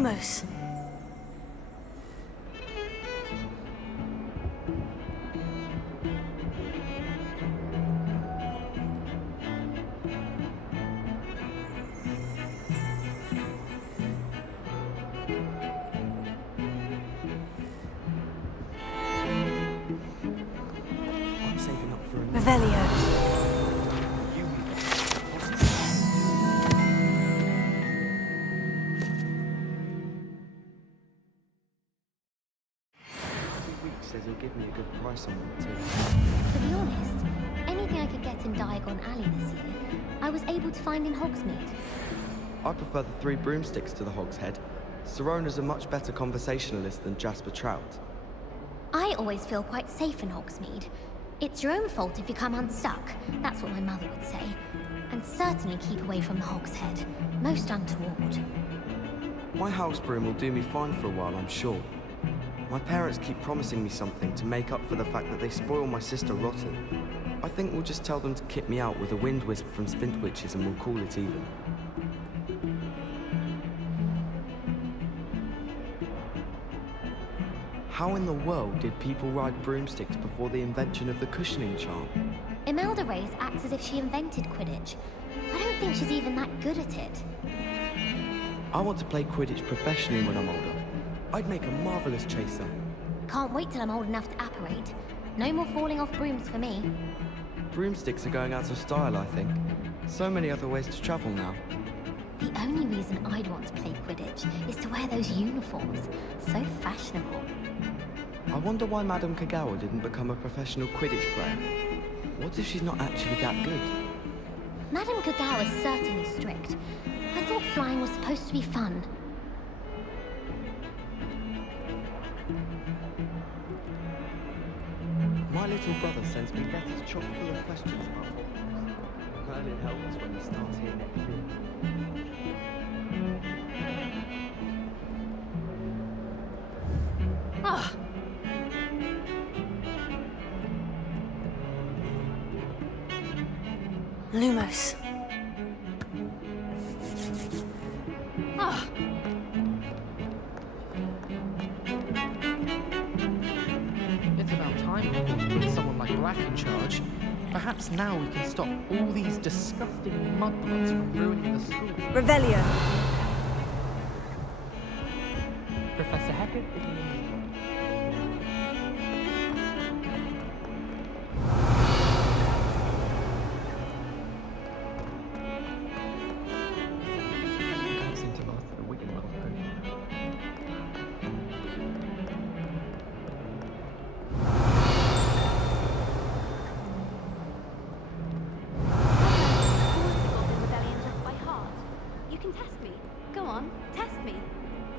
Lumos. I'm saving up for a Revelio. You every week says he'll give me a good price on them too. To be honest, anything I could get in Diagon Alley this year, I was able to find in Hogsmeade. I prefer the 3 broomsticks to the Hog's Head. Sirona's a much better conversationalist than Jasper Trout. I always feel quite safe in Hogsmeade. It's your own fault if you come unstuck, that's what my mother would say. And certainly keep away from the Hog's Head. Most untoward. My house broom will do me fine for a while, I'm sure. My parents keep promising me something to make up for the fact that they spoil my sister rotten. I think we'll just tell them to kick me out with a wind wisp from Spintwitches and we'll call it even. How in the world did people ride broomsticks before the invention of the cushioning charm? Imelda Reyes acts as if she invented Quidditch. I don't think she's even that good at it. I want to play Quidditch professionally when I'm older. I'd make a marvelous chaser. Can't wait till I'm old enough to apparate. No more falling off brooms for me. Broomsticks are going out of style, I think. So many other ways to travel now. The only reason I'd want to play Quidditch is to wear those uniforms. So fashionable. I wonder why Madame Kagawa didn't become a professional Quidditch player. What if she's not actually that good? Madame Kagawa's certainly strict. I thought flying was supposed to be fun. My little brother sends me letters chock full of questions about Hogwarts. Merlin helps when he starts here next year. Ah! Lumos. Ah! It's about time Hogwarts put someone like Black in charge. Perhaps now we can stop all these disgusting mudbloods from ruining the school. Revelio. Professor Hackett?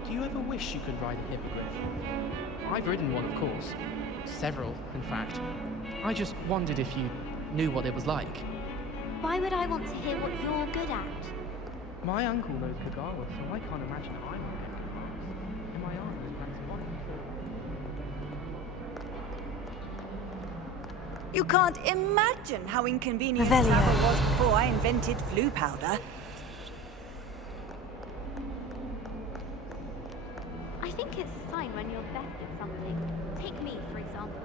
Do you ever wish you could ride a hippogriff? I've ridden one, of course. Several, in fact. I just wondered if you knew what it was like. Why would I want to hear what you're good at? My uncle knows Kagawa, so I can't imagine I'm not good at Kagawa. And my aunt knows that's fine. You can't imagine how inconvenient Revelio. travel was before I invented flu powder. I think it's a sign when you're best at something. Take me, for example.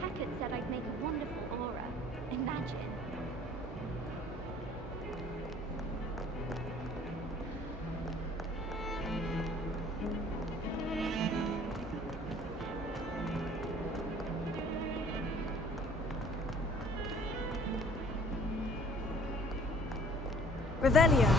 Hackett said I'd make a wonderful aura. Imagine. Revelio.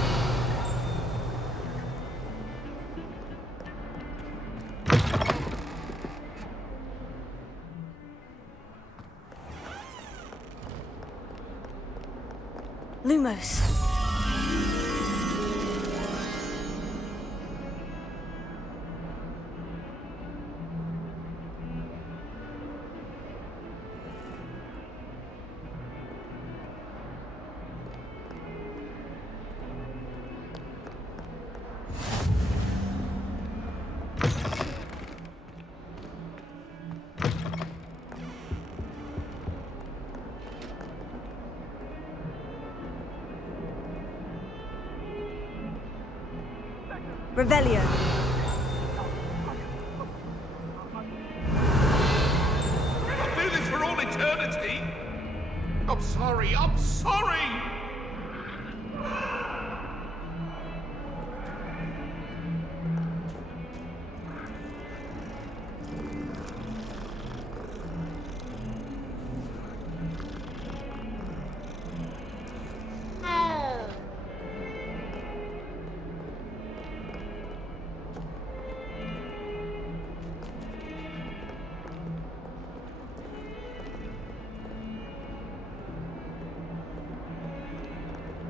Lumos. Revelio. I'm sorry, I'm sorry!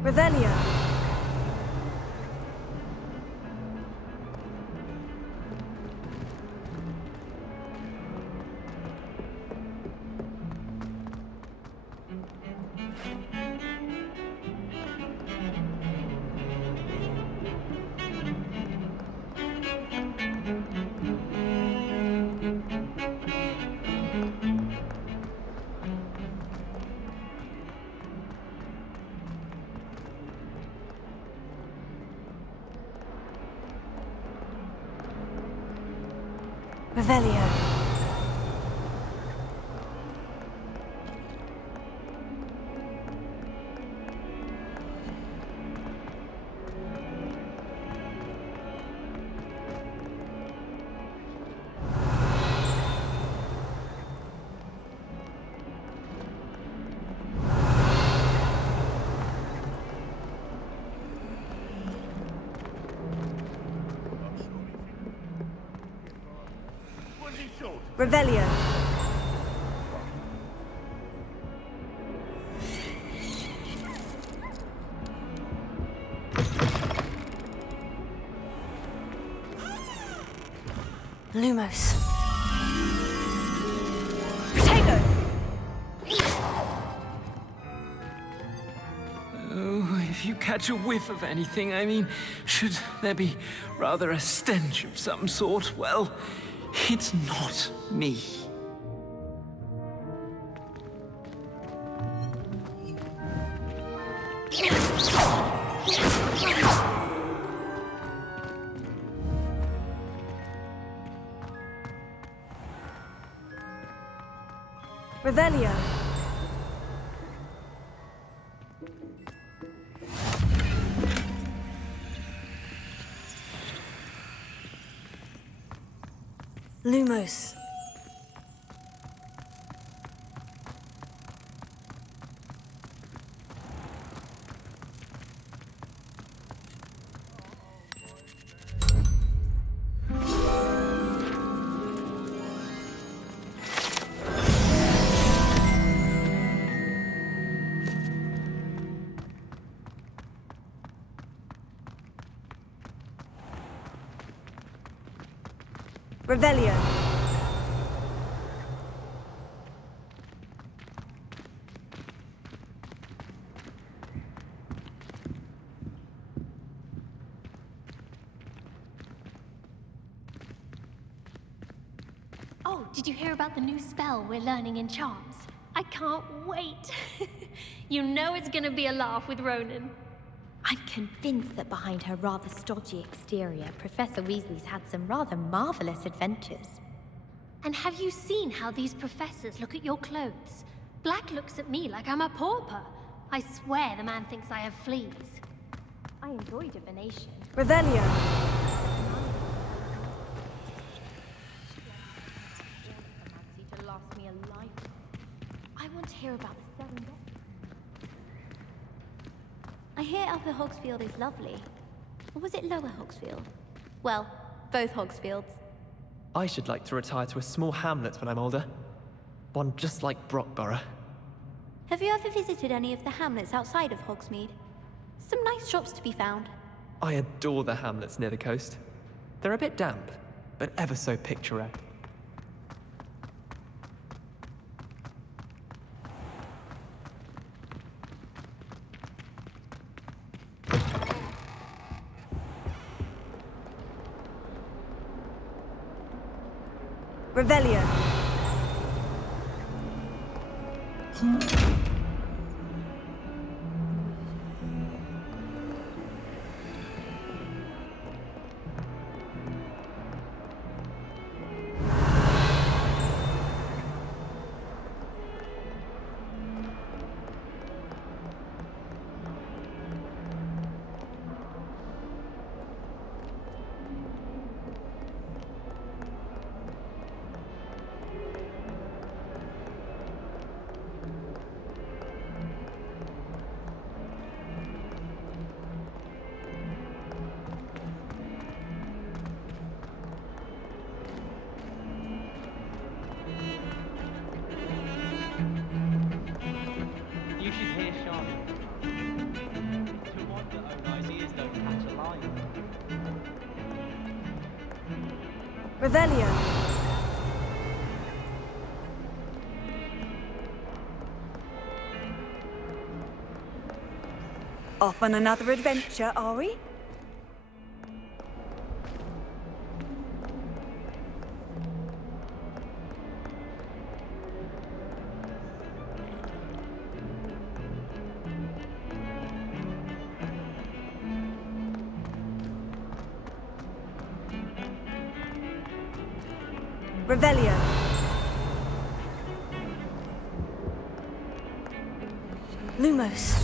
Revelio. Revelio. Revelio. Lumos. Potato! Oh, if you catch a whiff of anything, I mean, should there be rather a stench of some sort, well, it's not me. Revelio. Lumos. Revelio. Oh, did you hear about the new spell we're learning in Charms? I can't wait. You know it's gonna be a laugh with Ronan. I'm convinced that behind her rather stodgy exterior, Professor Weasley's had some rather marvelous adventures. And have you seen how these professors look at your clothes? Black looks at me like I'm a pauper. I swear the man thinks I have fleas. I enjoy divination. Revelio. To last me a life. I want to hear about the seven doctors. I hear Upper Hogsfield is lovely. Or was it Lower Hogsfield? Well, both Hogsfields. I should like to retire to a small hamlet when I'm older. One just like Brockborough. Have you ever visited any of the hamlets outside of Hogsmeade? Some nice shops to be found. I adore the hamlets near the coast. They're a bit damp, but ever so picturesque. Revelio. Revelio. Off on another adventure, are we? Revelio. Lumos.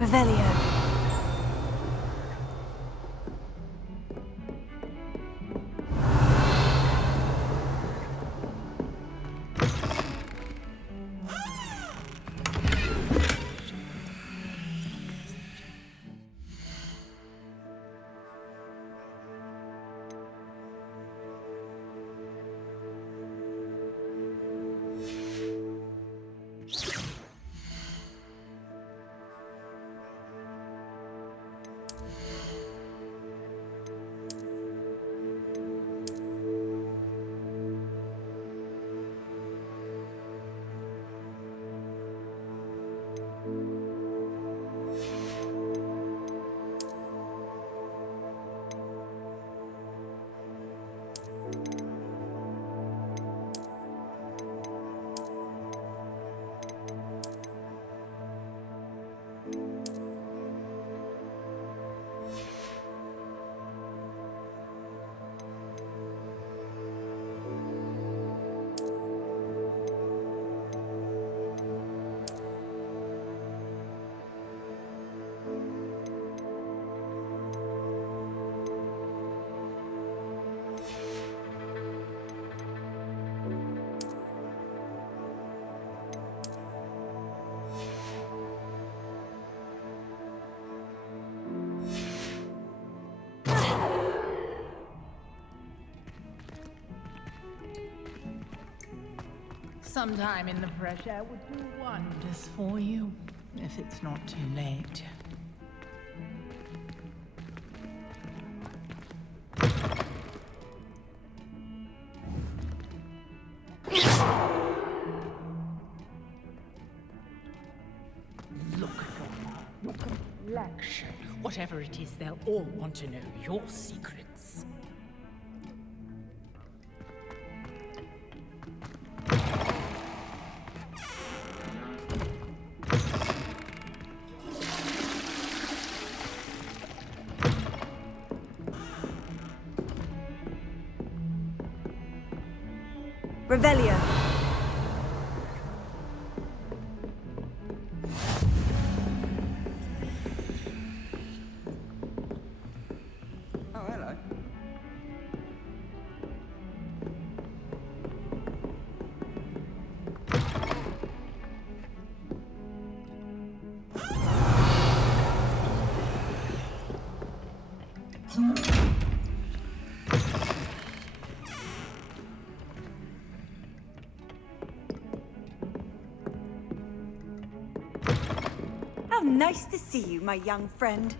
Revelio. Some time in the fresh air would do wonders for you, if it's not too late. Look at your complexion. Whatever it is, they'll all want to know your secrets. Revelio. Oh, hello. How nice to see you, my young friend.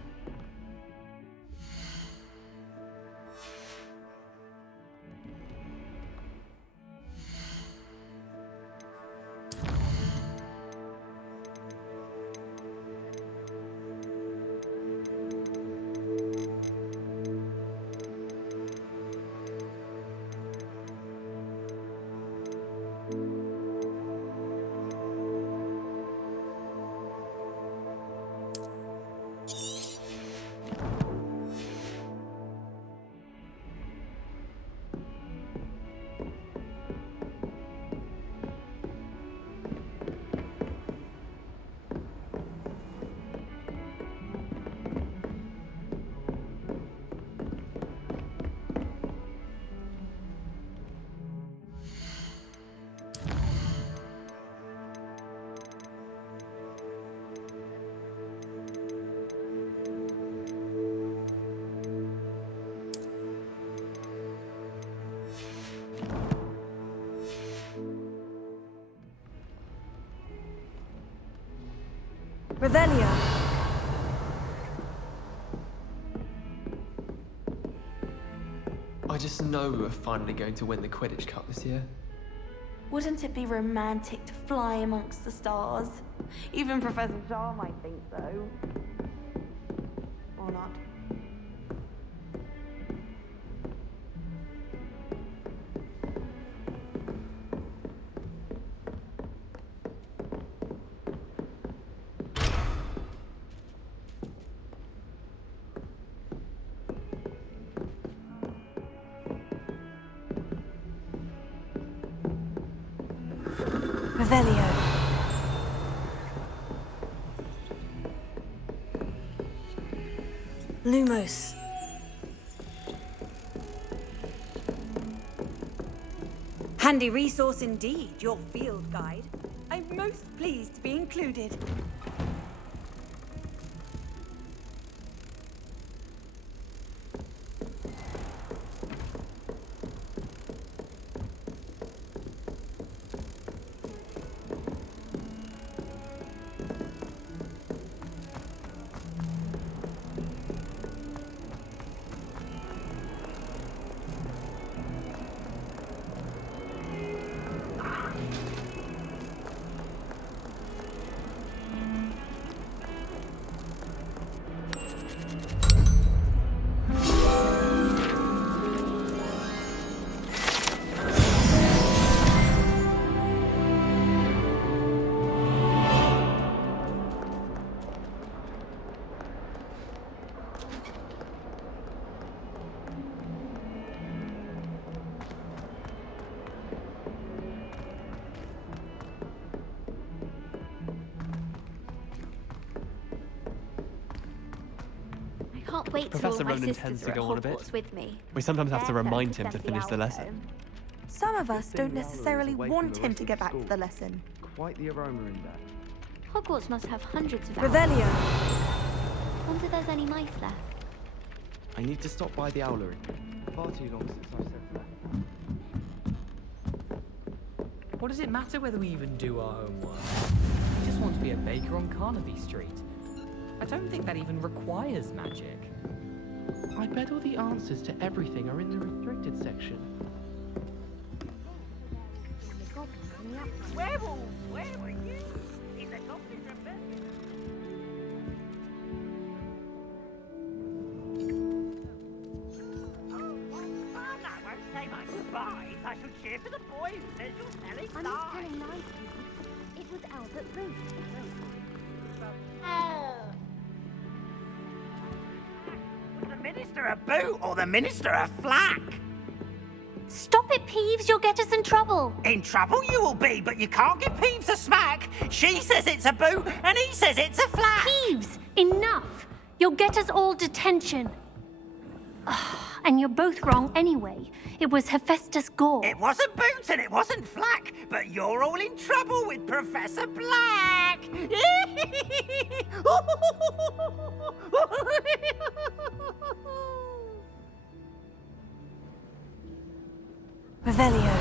Revelio. I just know we're finally going to win the Quidditch Cup this year. Wouldn't it be romantic to fly amongst the stars? Even Professor Shaw might think so. Or not. Revelio. Lumos. Handy resource indeed, your field guide. I'm most pleased to be included. I can't wait Professor till all my Ronan sisters tends to are at go on a bit. Hogwarts with me. We sometimes have to They're remind certain him to send the finish the owls lesson. home. Some of us don't Thin Lowry is necessarily away from want the him rest to of get back to school. the lesson. Quite the aroma in there. Hogwarts must have hundreds of owls. Revelio. Wonder if there's any mice left. I need to stop by the owlery. Far too long since I've said that. What does it matter whether we even do our homework? We just want to be a baker on Carnaby Street. I don't think that even requires magic. I bet all the answers to everything are in the restricted section. Werewolves, where were you? In the Goblin Rebellion. Oh, what fun! I won't say my goodbyes. I shall cheer for the boy who says you're telling I'm not lies. telling lies, Pete. It was Albert Bruce. Was the minister a boot or the minister a flack? Stop it, Peeves. You'll get us in trouble. In trouble you will be, but you can't give Peeves a smack. She says it's a boot and he says it's a flack. Peeves, enough. You'll get us all detention. And you're both wrong anyway. It was Hephaestus Gore. It wasn't boot and it wasn't flack, but you're all in trouble with Professor Black. Revelio.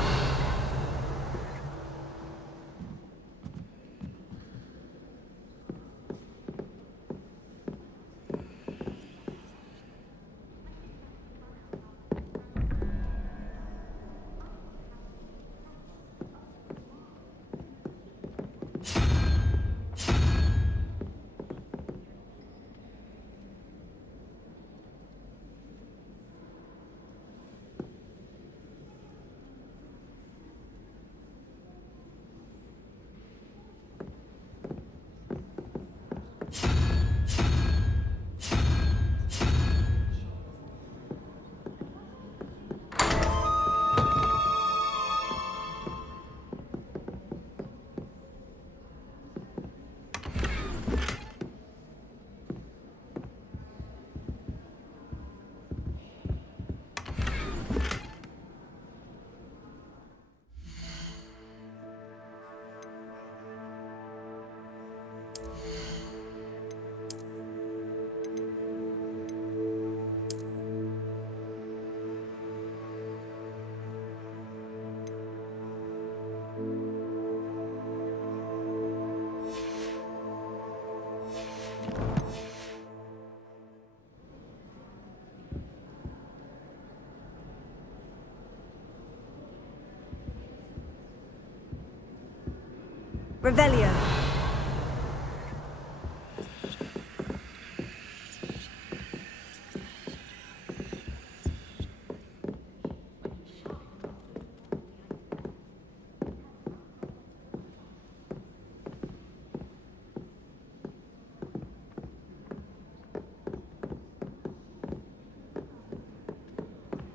Revelio.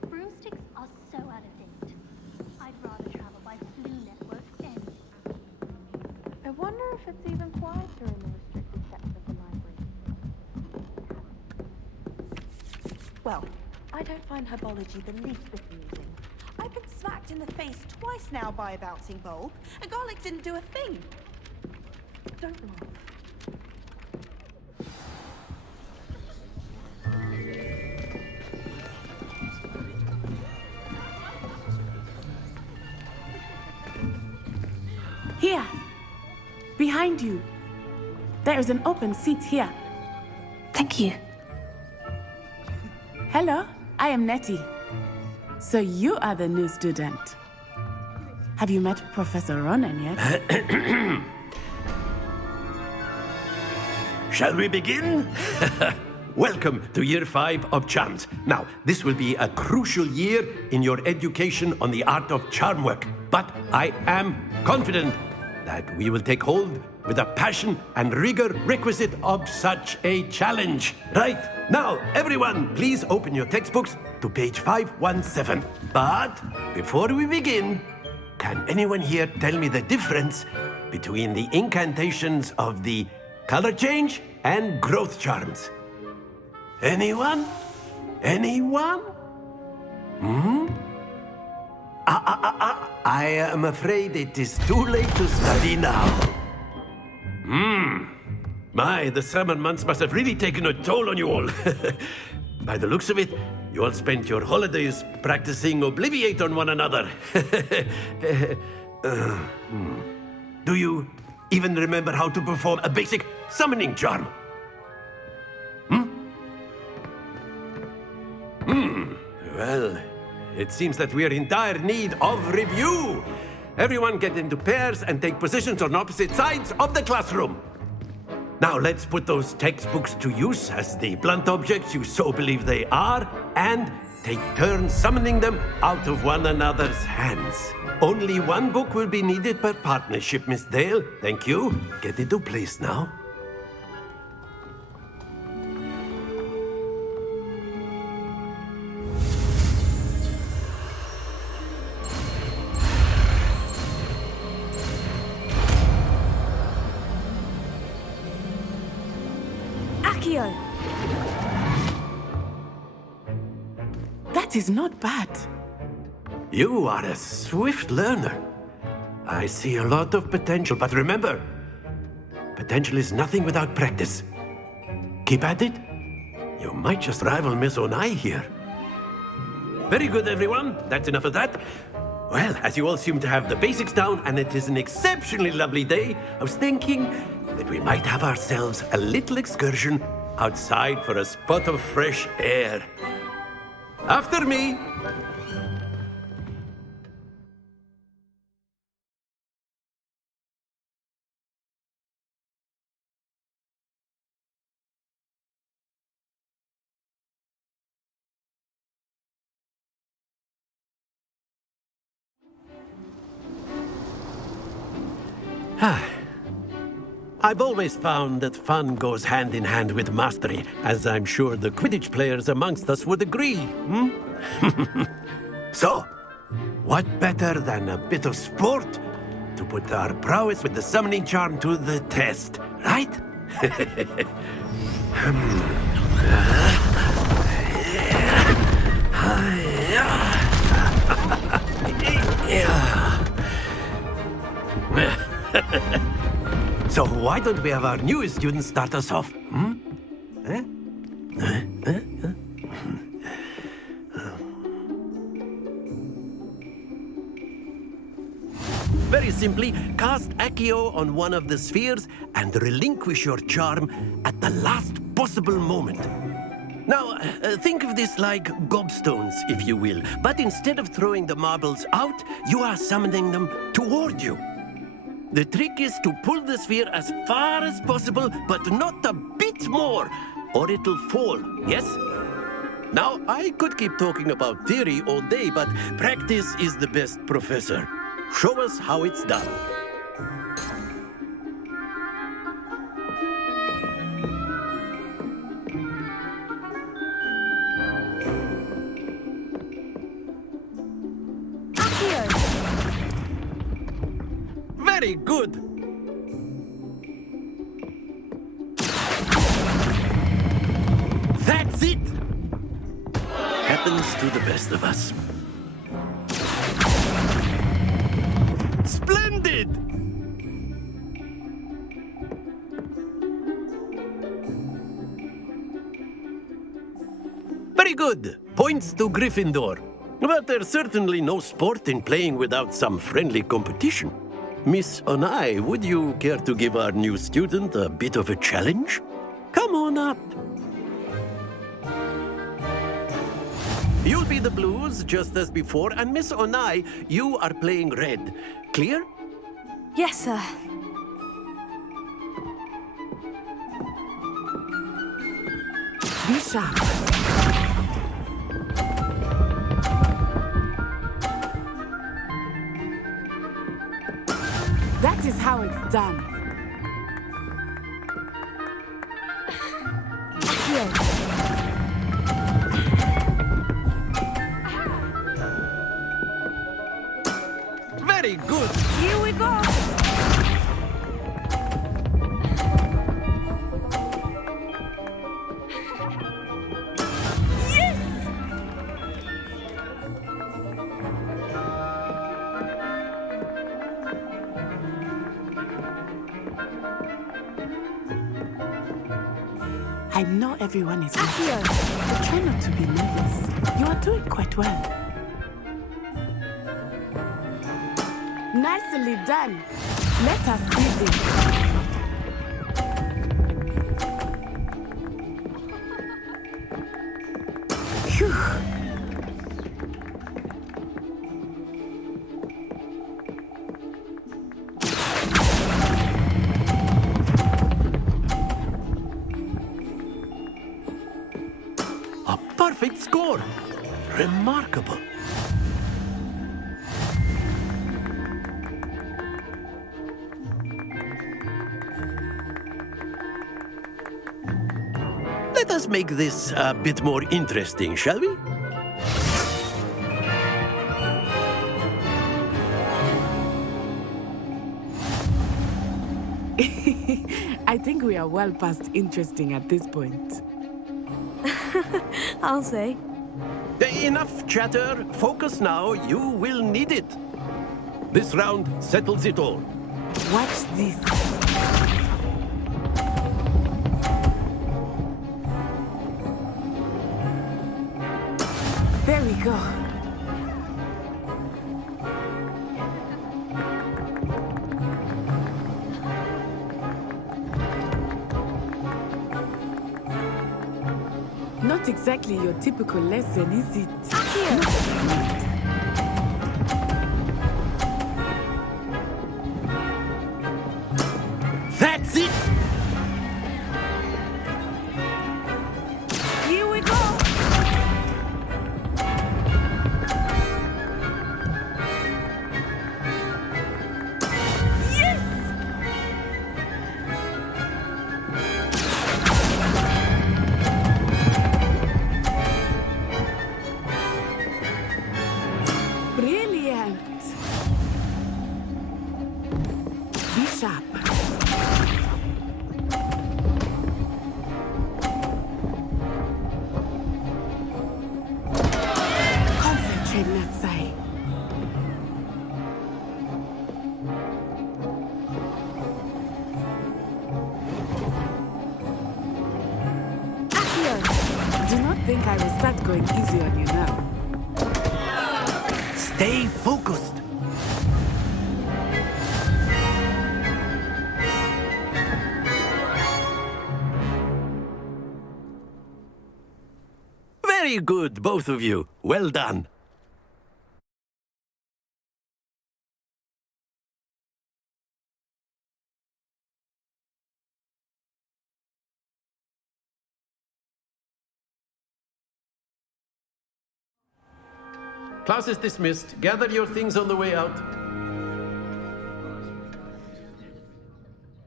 Broomsticks are so out of date. I'd rather travel by Flu Network any I wonder if it's even quieter in the restricted section of the library. Well, I don't find herbology the least bit amusing. I've been smacked in the face twice now by a bouncing bulb, and garlic didn't do a thing. Don't laugh. Here, behind you. There is an open seat here. Thank you. Hello, I am Nettie. So you are the new student. Have you met Professor Ronan yet? Shall we begin? Welcome to Year 5 of Charms. Now, this will be a crucial year in your education on the art of charm work. But I am confident that we will take hold with the passion and rigor requisite of such a challenge. Right, now, everyone, please open your textbooks to page 517. But before we begin, can anyone here tell me the difference between the incantations of the color change and growth charms? Anyone? Anyone? I am afraid it is too late to study now. My, the summer months must have really taken a toll on you all. By the looks of it, you all spent your holidays practicing Obliviate on one another. Do you even remember how to perform a basic summoning charm? Well, it seems that we are in dire need of review. Everyone get into pairs and take positions on opposite sides of the classroom. Now let's put those textbooks to use as the blunt objects you so believe they are, and take turns summoning them out of one another's hands. Only one book will be needed per partnership, Miss Dale. Thank you. Get into place now. Akio! That is not bad. You are a swift learner. I see a lot of potential, but remember, potential is nothing without practice. Keep at it. You might just rival Miss Onai here. Very good, everyone. That's enough of that. Well, as you all seem to have the basics down, and it is an exceptionally lovely day, I was thinking that we might have ourselves a little excursion outside for a spot of fresh air. After me. I've always found that fun goes hand in hand with mastery, as I'm sure the Quidditch players amongst us would agree. So, what better than a bit of sport to put our prowess with the summoning charm to the test, right? So why don't we have our newest student start us off? Very simply, cast Accio on one of the spheres and relinquish your charm at the last possible moment. Now, think of this like gobstones, if you will. But instead of throwing the marbles out, you are summoning them toward you. The trick is to pull the sphere as far as possible, but not a bit more, or it'll fall, yes? Now, I could keep talking about theory all day, but practice is the best professor. Show us how it's done. Very good! That's it! Happens to the best of us. Splendid! Very good. Points to Gryffindor. But there's certainly no sport in playing without some friendly competition. Miss Onai, would you care to give our new student a bit of a challenge? Come on up. You'll be the blues, just as before, and Miss Onai, you are playing red. Clear? Yes, sir. Be sharp. That is how it's done. Very good. Here we go. I know everyone is watching, but try not to be nervous. You are doing quite well. Nicely done. Let us see this. Phew. A perfect score. Remarkable. Let us make this a bit more interesting, shall we? I think we are well past interesting at this point. I'll say. Enough chatter. Focus now. You will need it. This round settles it all. Watch this. There we go. Not exactly your typical lesson, is it? That's it! Here we go. Brilliant. Be sharp. Concentrate, Natsai. Do not think I will start going easy on you now. Stay focused. Very good, both of you. Well done. class is dismissed. Gather your things on the way out.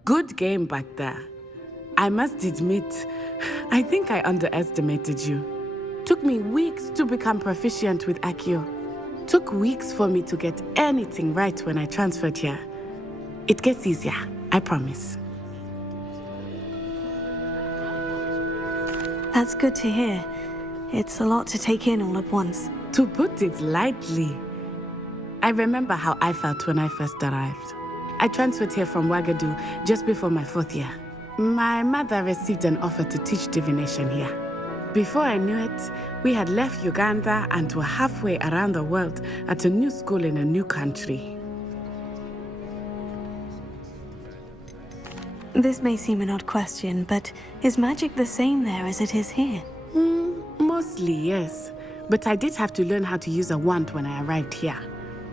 Good game back there. I must admit, I think I underestimated you. Took me weeks to become proficient with Accio. Took weeks for me to get anything right when I transferred here. It gets easier, I promise. That's good to hear. It's a lot to take in all at once. To put it lightly, I remember how I felt when I first arrived. I transferred here from Ouagadougou just before my 4th year. My mother received an offer to teach divination here. Before I knew it, we had left Uganda and were halfway around the world at a new school in a new country. This may seem an odd question, but is magic the same there as it is here? Mostly, yes. But I did have to learn how to use a wand when I arrived here.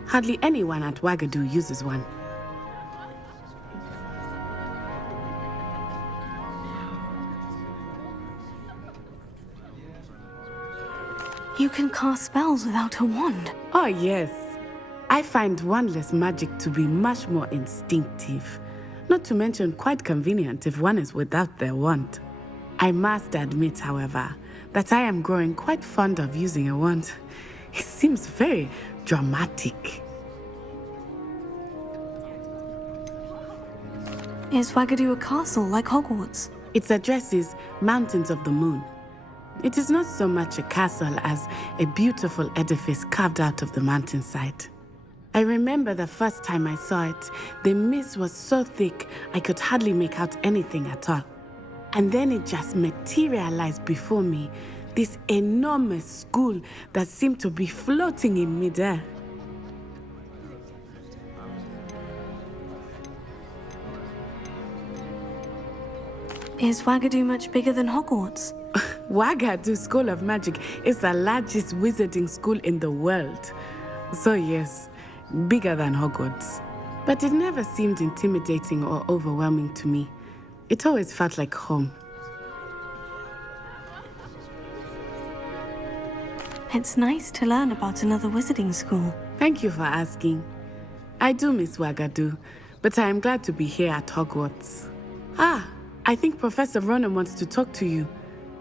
Hardly anyone at Ouagadougou uses one. You can cast spells without a wand. Oh, yes. I find wandless magic to be much more instinctive. Not to mention quite convenient if one is without their wand. I must admit, however, that I am growing quite fond of using a wand. It seems very dramatic. Is Ouagadougou a castle like Hogwarts? Its address is Mountains of the Moon. It is not so much a castle as a beautiful edifice carved out of the mountainside. I remember the first time I saw it, the mist was so thick I could hardly make out anything at all. And then it just materialized before me, this enormous school that seemed to be floating in midair. Is Ouagadougou much bigger than Hogwarts? Ouagadougou School of Magic is the largest wizarding school in the world. So yes, bigger than Hogwarts. But it never seemed intimidating or overwhelming to me. It always felt like home. It's nice to learn about another wizarding school. Thank you for asking. I do miss Ouagadougou, but I am glad to be here at Hogwarts. I think Professor Ronan wants to talk to you.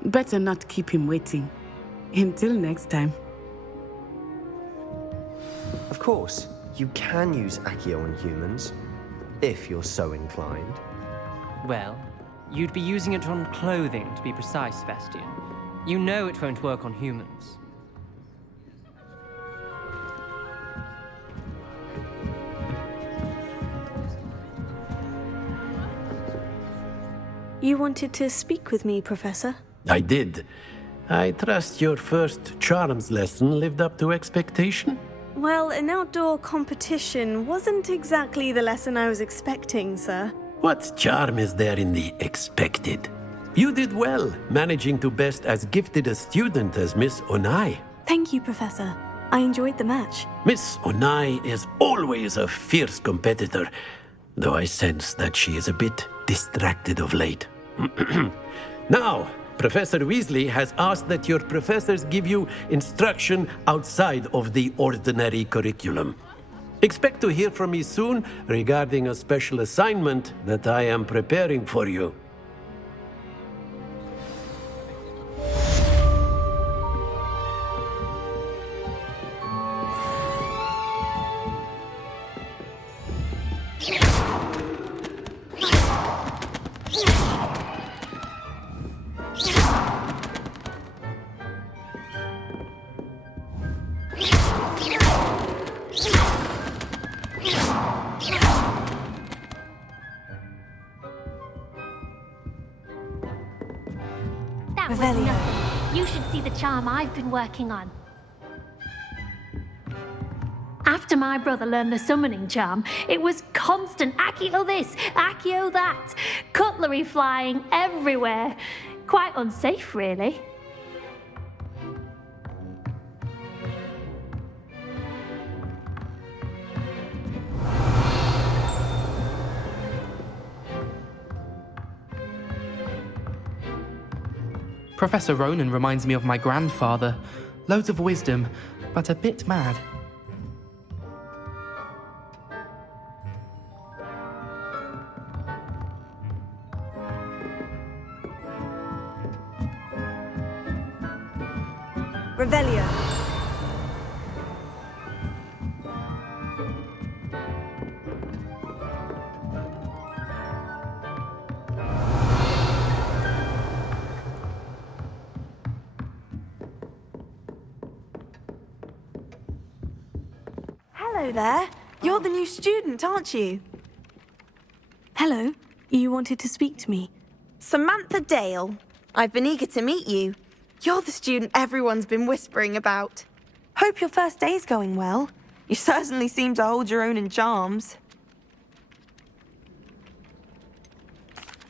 Better not keep him waiting. Until next time. Of course, you can use Accio on humans, if you're so inclined. Well, you'd be using it on clothing, to be precise, Sebastian. You know it won't work on humans. You wanted to speak with me, Professor? I did. I trust your first charms lesson lived up to expectation? Well, an outdoor competition wasn't exactly the lesson I was expecting, sir. What charm is there in the expected? You did well, managing to best as gifted a student as Miss Onai. Thank you, Professor. I enjoyed the match. Miss Onai is always a fierce competitor, though I sense that she is a bit distracted of late. Now, Professor Weasley has asked that your professors give you instruction outside of the ordinary curriculum. Expect to hear from me soon regarding a special assignment that I am preparing for you. That was nothing. You should see the charm I've been working on. After my brother learned the summoning charm, it was constant Accio this, Accio that, cutlery flying everywhere. Quite unsafe, really. Professor Ronan reminds me of my grandfather. Loads of wisdom, but a bit mad. Revelio. Hello there. You're the new student, aren't you? Hello. You wanted to speak to me? Samantha Dale. I've been eager to meet you. You're the student everyone's been whispering about. Hope your first day's going well. You certainly seem to hold your own in charms.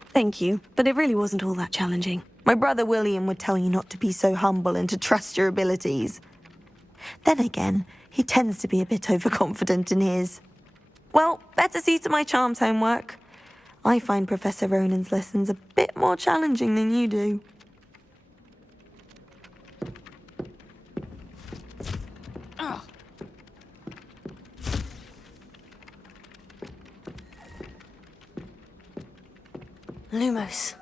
Thank you, but it really wasn't all that challenging. My brother William would tell you not to be so humble and to trust your abilities. Then again, he tends to be a bit overconfident in his. Well, better see to my charms homework. I find Professor Ronan's lessons a bit more challenging than you do. Lumos.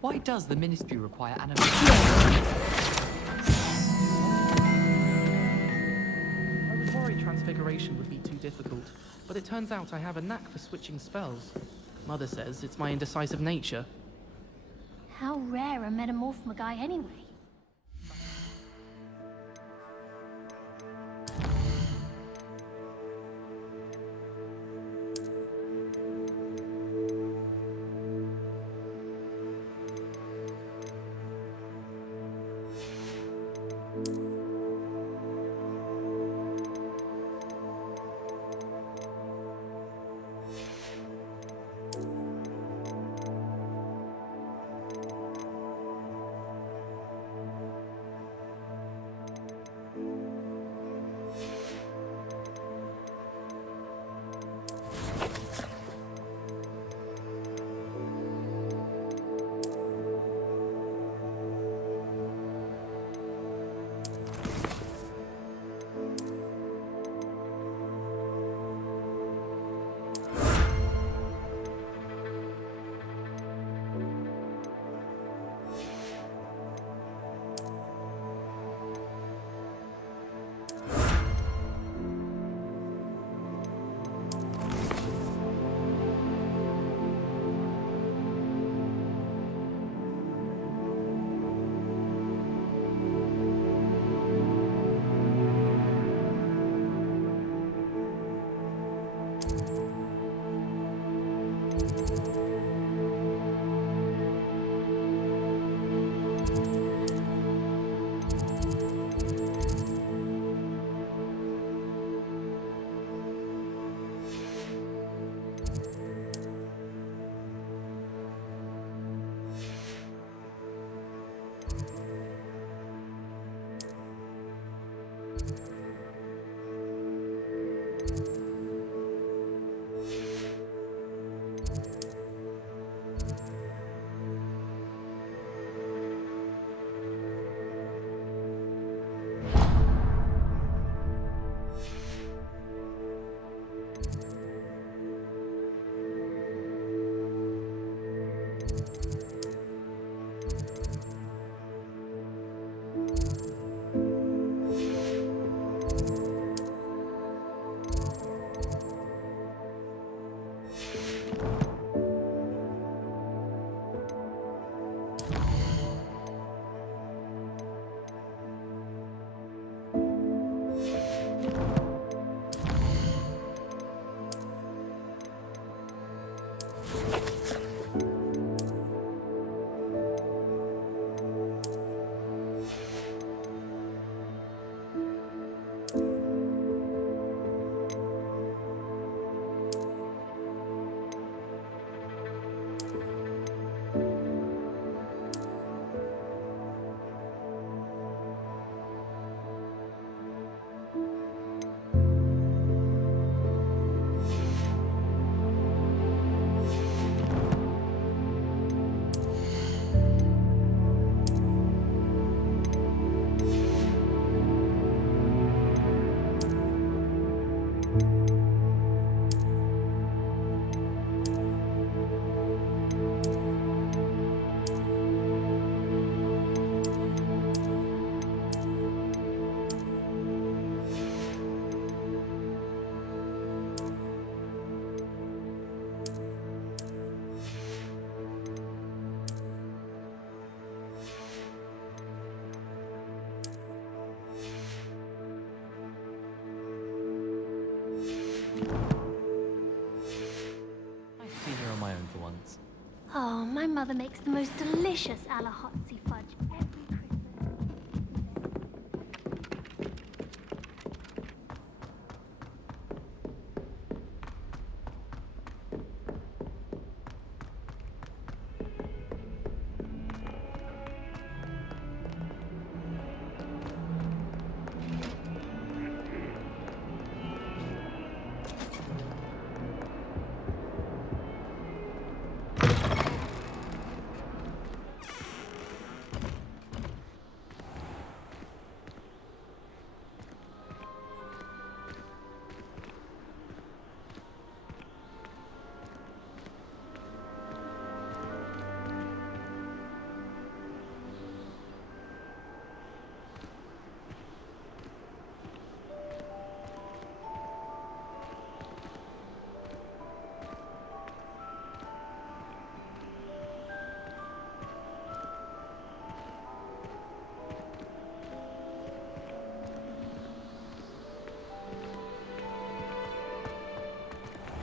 Why does the Ministry require animation? I was worried transfiguration would be too difficult, but it turns out I have a knack for switching spells. Mother says it's my indecisive nature. How rare a metamorphma guy anyway? once. Oh, my mother makes the most delicious Alahotzi fudge every Christmas.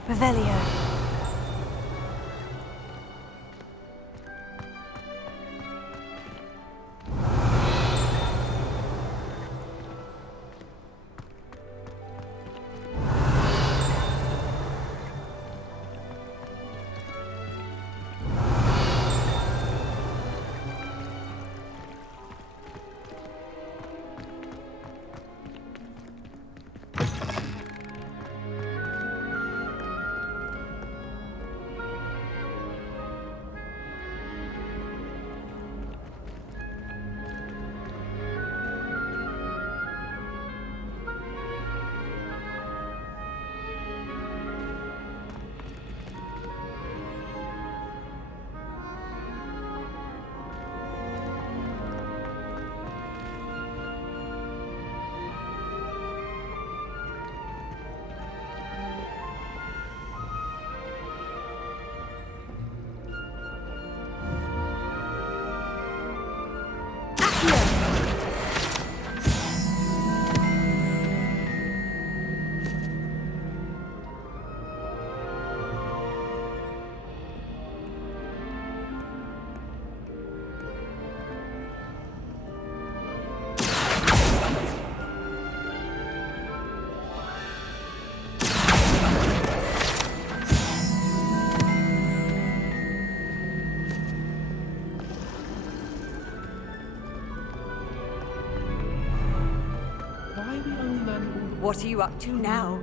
Revelio. What are you up to now?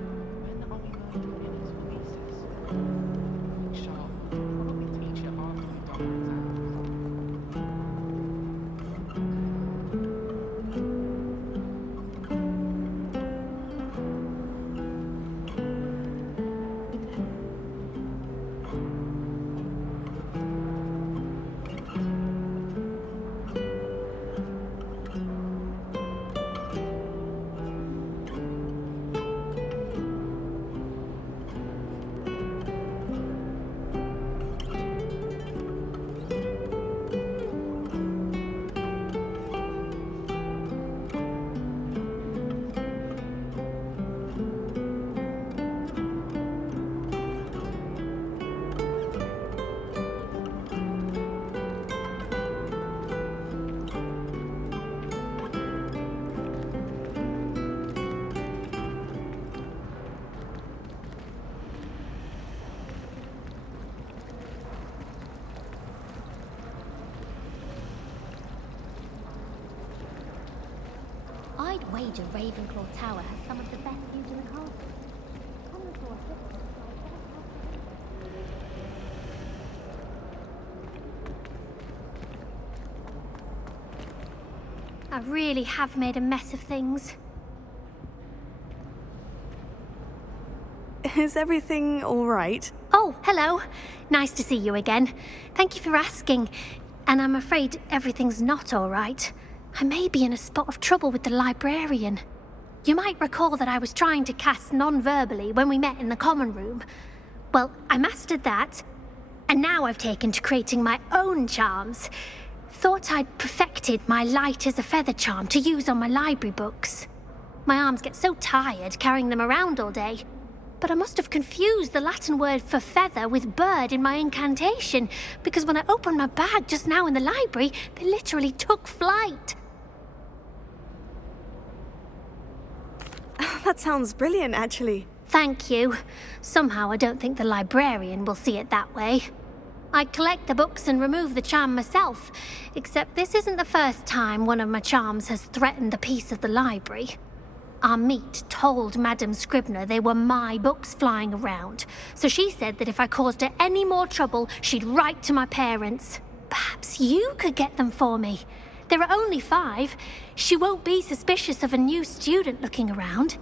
I'd wager Ravenclaw Tower has some of the best views in the castle. I really have made a mess of things. Is everything all right? Oh, hello. Nice to see you again. Thank you for asking. And I'm afraid everything's not all right. I may be in a spot of trouble with the librarian. You might recall that I was trying to cast non-verbally when we met in the common room. Well, I mastered that, and now I've taken to creating my own charms. Thought I'd perfected my light as a feather charm to use on my library books. My arms get so tired carrying them around all day. but I must have confused the Latin word for feather with bird in my incantation, because when I opened my bag just now in the library, they literally took flight. That sounds brilliant, actually. Thank you. Somehow I don't think the librarian will see it that way. I collect the books and remove the charm myself, except this isn't the first time one of my charms has threatened the peace of the library. Our meet told Madame Scribner they were my books flying around, so she said that if I caused her any more trouble, she'd write to my parents. Perhaps you could get them for me. There are only 5. She won't be suspicious of a new student looking around.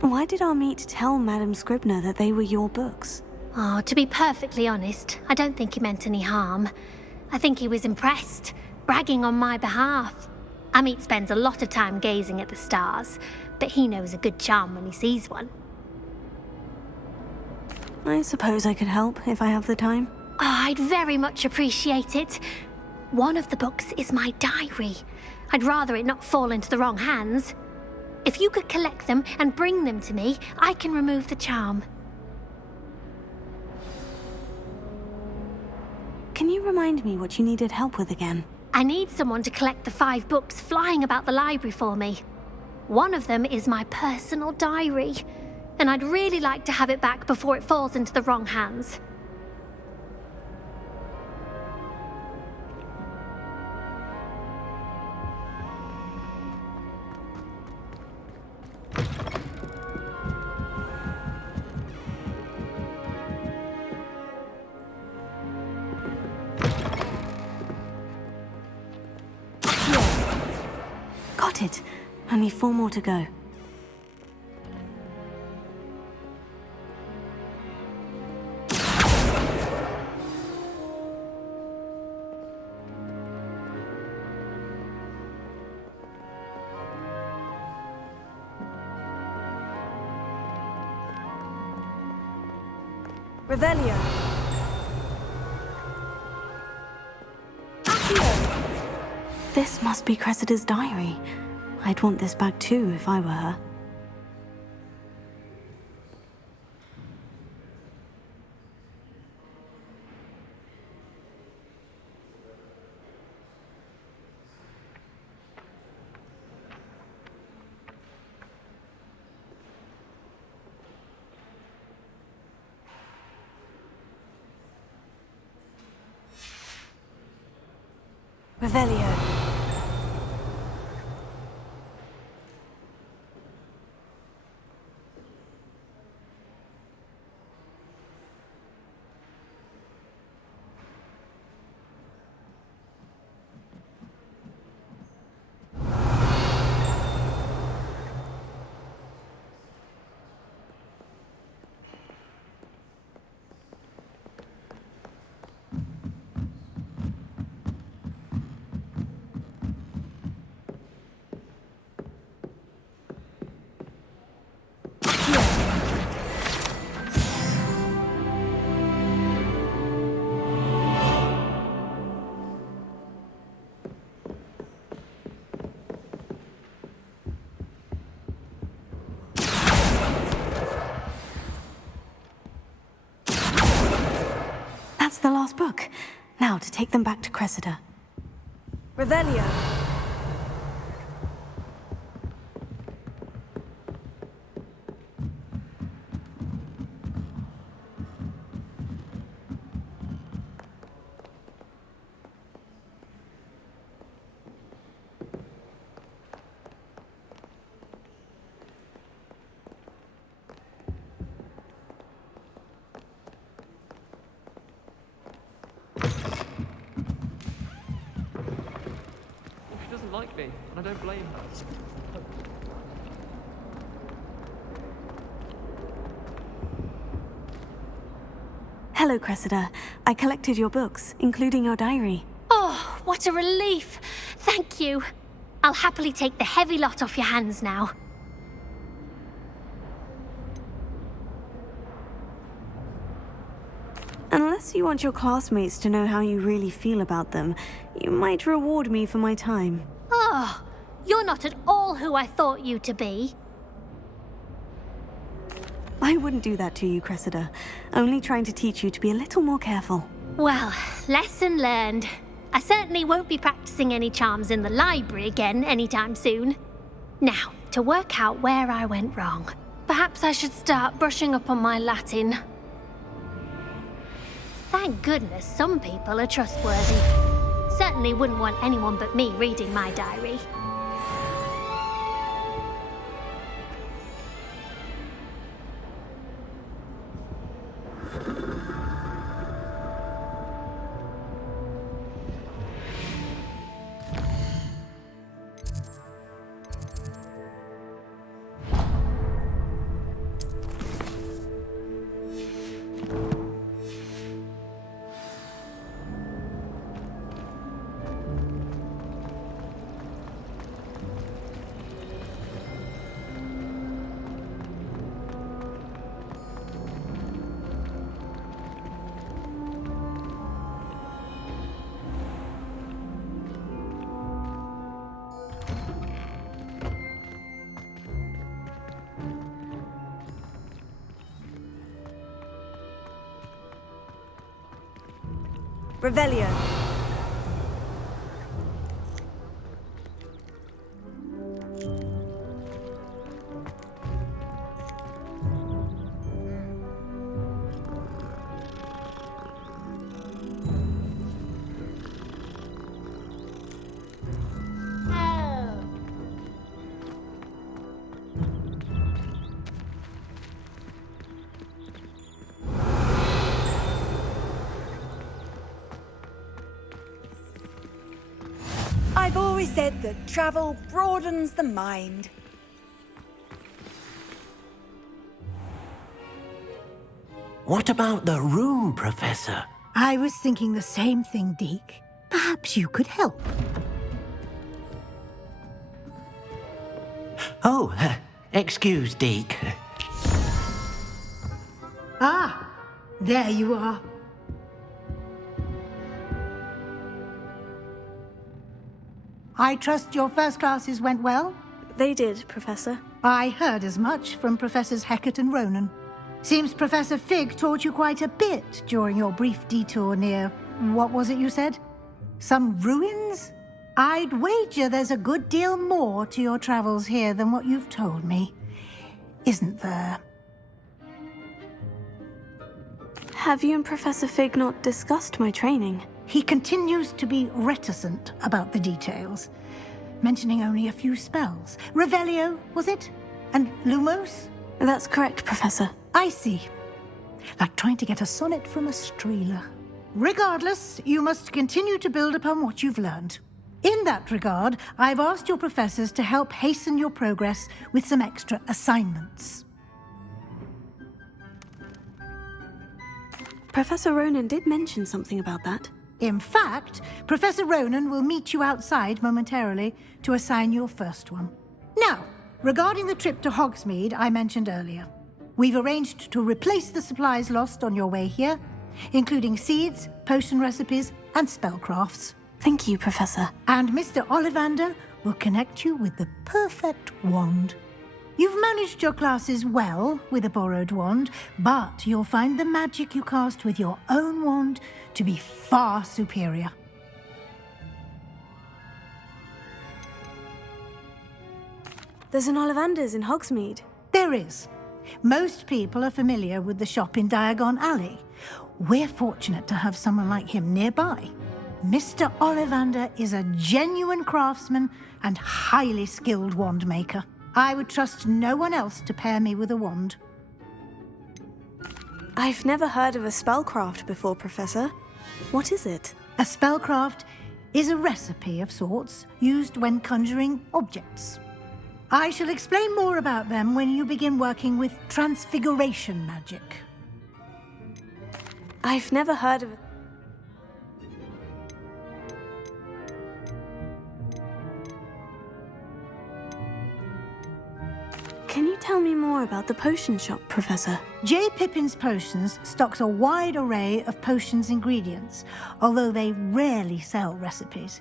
Why did our meet tell Madame Scribner that they were your books? Oh, to be perfectly honest, I don't think he meant any harm. I think he was impressed, bragging on my behalf. Amit spends a lot of time gazing at the stars, but he knows a good charm when he sees one. I suppose I could help if I have the time. Oh, I'd very much appreciate it. One of the books is my diary. I'd rather it not fall into the wrong hands. If you could collect them and bring them to me, I can remove the charm. Can you remind me what you needed help with again? I need someone to collect the 5 books flying about the library for me. One of them is my personal diary, and I'd really like to have it back before it falls into the wrong hands. Got it. Only 4 more to go. Revelio. This must be Cressida's diary. I'd want this back too if I were her. Revelio. That's the last book. Now to take them back to Cressida. Revelio. She doesn't like me, and I don't blame her. Hello, Cressida. I collected your books, including your diary. Oh, what a relief! Thank you. I'll happily take the heavy lot off your hands now. Unless you want your classmates to know how you really feel about them, you might reward me for my time. Oh, you're not at all who I thought you to be. I wouldn't do that to you, Cressida. Only trying to teach you to be a little more careful. Well, lesson learned. I certainly won't be practicing any charms in the library again anytime soon. Now, to work out where I went wrong. Perhaps I should start brushing up on my Latin. Thank goodness some people are trustworthy. Certainly wouldn't want anyone but me reading my diary. Revelio. I've always said that travel broadens the mind. What about the room, Professor? I was thinking the same thing, Deke. Perhaps you could help. Oh, excuse, Deke. Ah, there you are. I trust your first classes went well? They did, Professor. I heard as much from Professors Hecat and Ronan. Seems Professor Fig taught you quite a bit during your brief detour near... what was it you said? Some ruins? I'd wager there's a good deal more to your travels here than what you've told me. Isn't there? Have you and Professor Fig not discussed my training? He continues to be reticent about the details, mentioning only a few spells. Revelio, was it? And Lumos? That's correct, Professor. I see. Like trying to get a sonnet from a streeler. Regardless, you must continue to build upon what you've learned. In that regard, I've asked your professors to help hasten your progress with some extra assignments. Professor Ronan did mention something about that. In fact, Professor Ronan will meet you outside momentarily to assign your first one. Now, regarding the trip to Hogsmeade I mentioned earlier, we've arranged to replace the supplies lost on your way here, including seeds, potion recipes, and spellcrafts. Thank you, Professor. And Mr. Ollivander will connect you with the perfect wand. You've managed your classes well with a borrowed wand, but you'll find the magic you cast with your own wand to be far superior. There's an Ollivander's in Hogsmeade. There is. Most people are familiar with the shop in Diagon Alley. We're fortunate to have someone like him nearby. Mr. Ollivander is a genuine craftsman and highly skilled wand maker. I would trust no one else to pair me with a wand. I've never heard of a spellcraft before, Professor. What is it? A spellcraft is a recipe of sorts used when conjuring objects. I shall explain more about them when you begin working with transfiguration magic. I've never heard of it. Can you tell me more about the potion shop, Professor? J. Pippin's Potions stocks a wide array of potions ingredients, although they rarely sell recipes.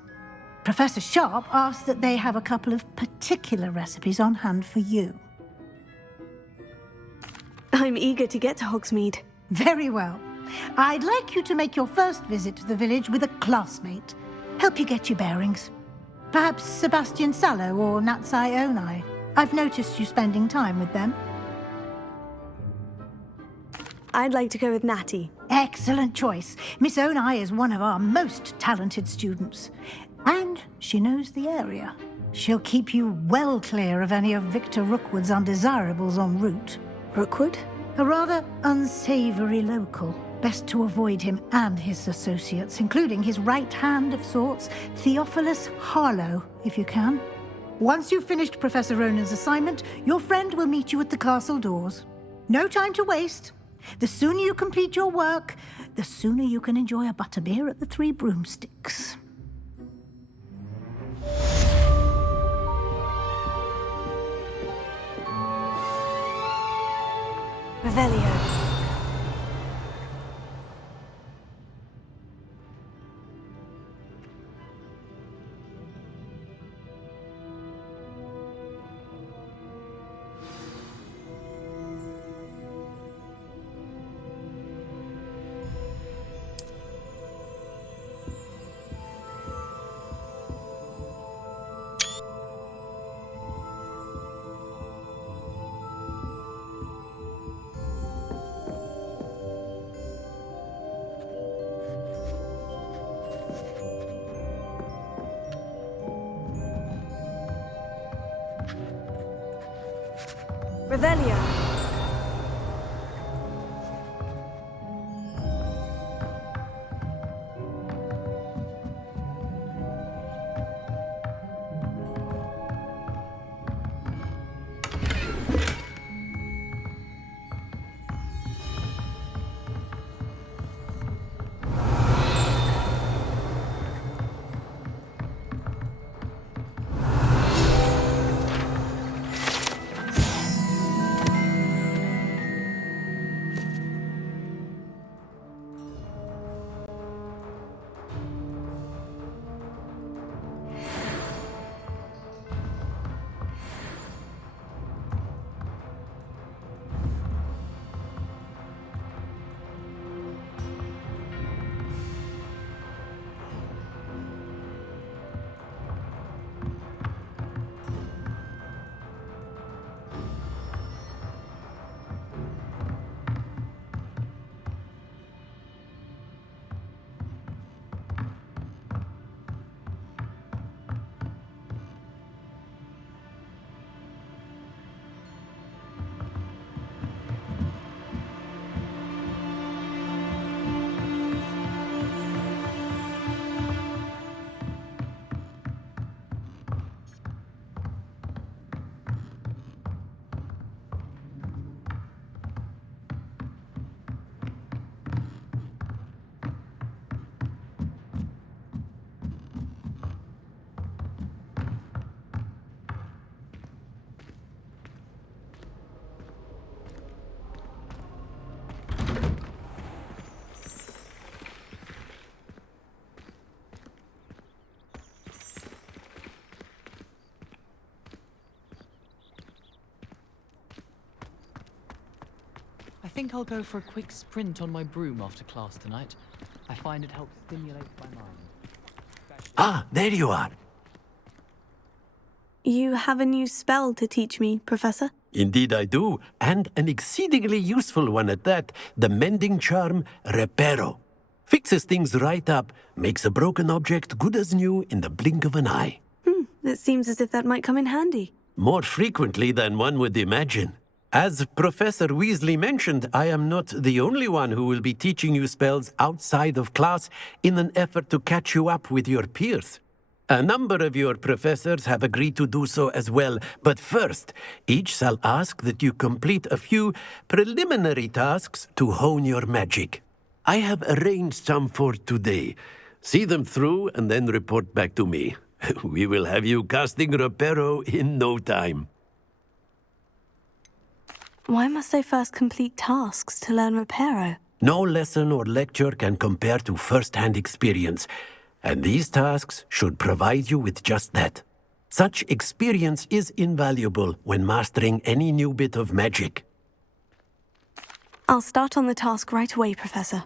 Professor Sharp asked that they have a couple of particular recipes on hand for you. I'm eager to get to Hogsmeade. Very well. I'd like you to make your first visit to the village with a classmate. Help you get your bearings. Perhaps Sebastian Sallow or Natsai Onai. I've noticed you spending time with them. I'd like to go with Natty. Excellent choice. Miss Onai is one of our most talented students. And she knows the area. She'll keep you well clear of any of Victor Rookwood's undesirables en route. Rookwood? A rather unsavory local. Best to avoid him and his associates, including his right hand of sorts, Theophilus Harlow, if you can. Once you've finished Professor Ronan's assignment, your friend will meet you at the castle doors. No time to waste. The sooner you complete your work, the sooner you can enjoy a butterbeer at the Three Broomsticks. Revelio. Revelio. I think I'll go for a quick sprint on my broom after class tonight. I find it helps stimulate my mind. Ah, there you are. You have a new spell to teach me, Professor? Indeed I do, and an exceedingly useful one at that, the mending charm Reparo. Fixes things right up, makes a broken object good as new in the blink of an eye. It seems as if that might come in handy. More frequently than one would imagine. As Professor Weasley mentioned, I am not the only one who will be teaching you spells outside of class in an effort to catch you up with your peers. A number of your professors have agreed to do so as well, but first, each shall ask that you complete a few preliminary tasks to hone your magic. I have arranged some for today. See them through and then report back to me. We will have you casting Reparo in no time. Why must I first complete tasks to learn Reparo? No lesson or lecture can compare to first-hand experience, and these tasks should provide you with just that. Such experience is invaluable when mastering any new bit of magic. I'll start on the task right away, Professor.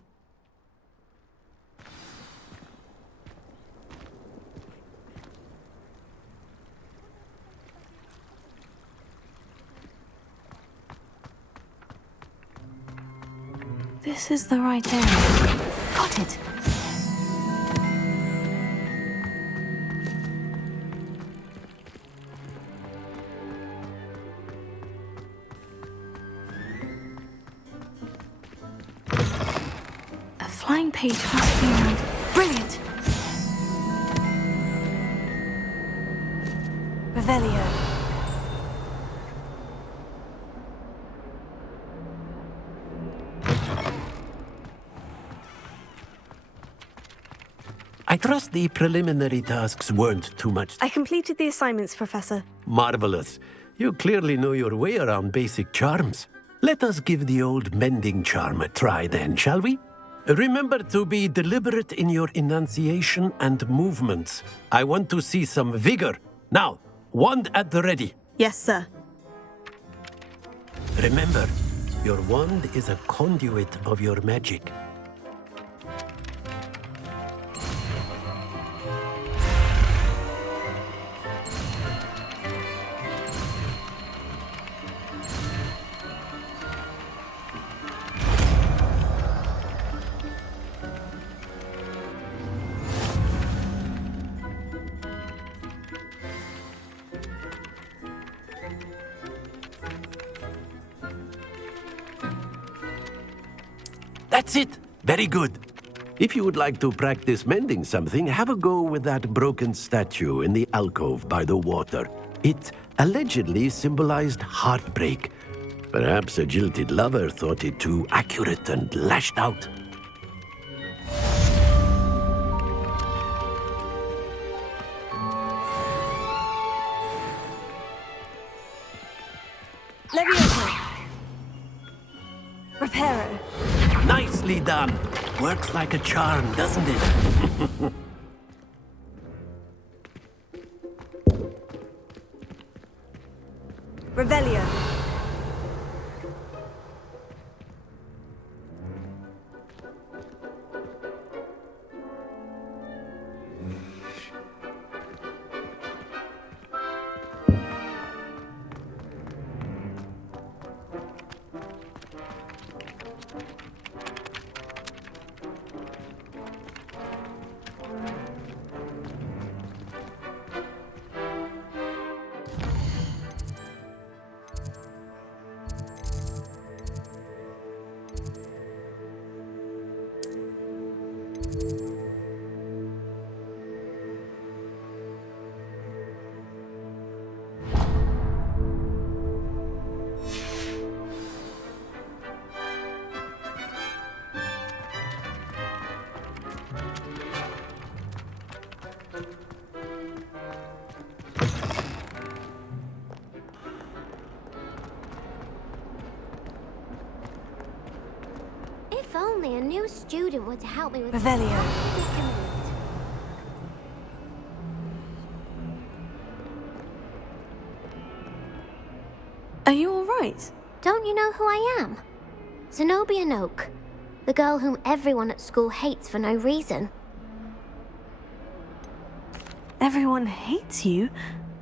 This is the right area. Got it. A flying page must be around. Brilliant! Revelio. I trust the preliminary tasks weren't too much. I completed the assignments, Professor. Marvelous. You clearly know your way around basic charms. Let us give the old mending charm a try then, shall we? Remember to be deliberate in your enunciation and movements. I want to see some vigor. Now, wand at the ready. Yes, sir. Remember, your wand is a conduit of your magic. That's it! Very good. If you would like to practice mending something, have a go with that broken statue in the alcove by the water. It allegedly symbolized heartbreak. Perhaps a jilted lover thought it too accurate and lashed out. Levioso. Reparo. Nicely done. Works like a charm, doesn't it? Revelio. If only a new student were to help me with Revelio. predicament. Are you all right? Don't you know who I am? Zenobia Noak, the girl whom everyone at school hates for no reason. Everyone hates you?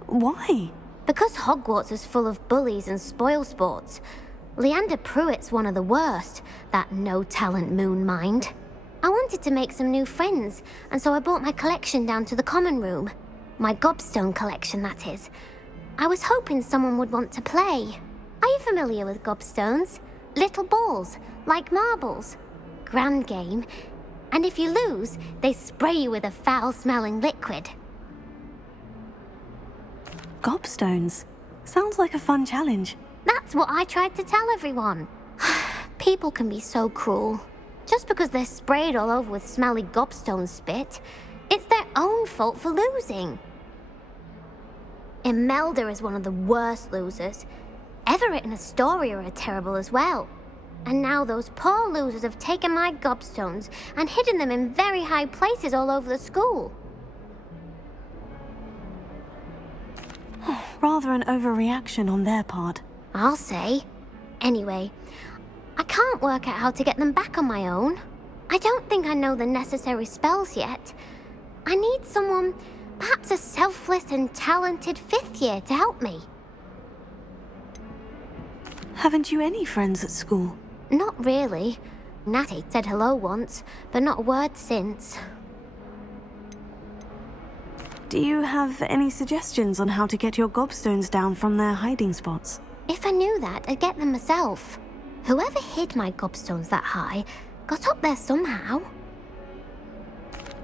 Why? Because Hogwarts is full of bullies and spoilsports. Leander Pruitt's one of the worst, that no-talent moon mind. I wanted to make some new friends, and so I brought my collection down to the common room. My gobstone collection, that is. I was hoping someone would want to play. Are you familiar with gobstones? Little balls, like marbles. Grand game. And if you lose, they spray you with a foul-smelling liquid. Gobstones. Sounds like a fun challenge. That's what I tried to tell everyone. People can be so cruel. Just because they're sprayed all over with smelly gobstone spit, it's their own fault for losing. Imelda is one of the worst losers. Everett and Astoria are terrible as well. And now those poor losers have taken my gobstones and hidden them in very high places all over the school. Rather an overreaction on their part. I'll say. Anyway, I can't work out how to get them back on my own. I don't think I know the necessary spells yet. I need someone, perhaps a selfless and talented 5th year to help me. Haven't you any friends at school? Not really. Natty said hello once, but not a word since. Do you have any suggestions on how to get your gobstones down from their hiding spots? If I knew that, I'd get them myself. Whoever hid my gobstones that high got up there somehow.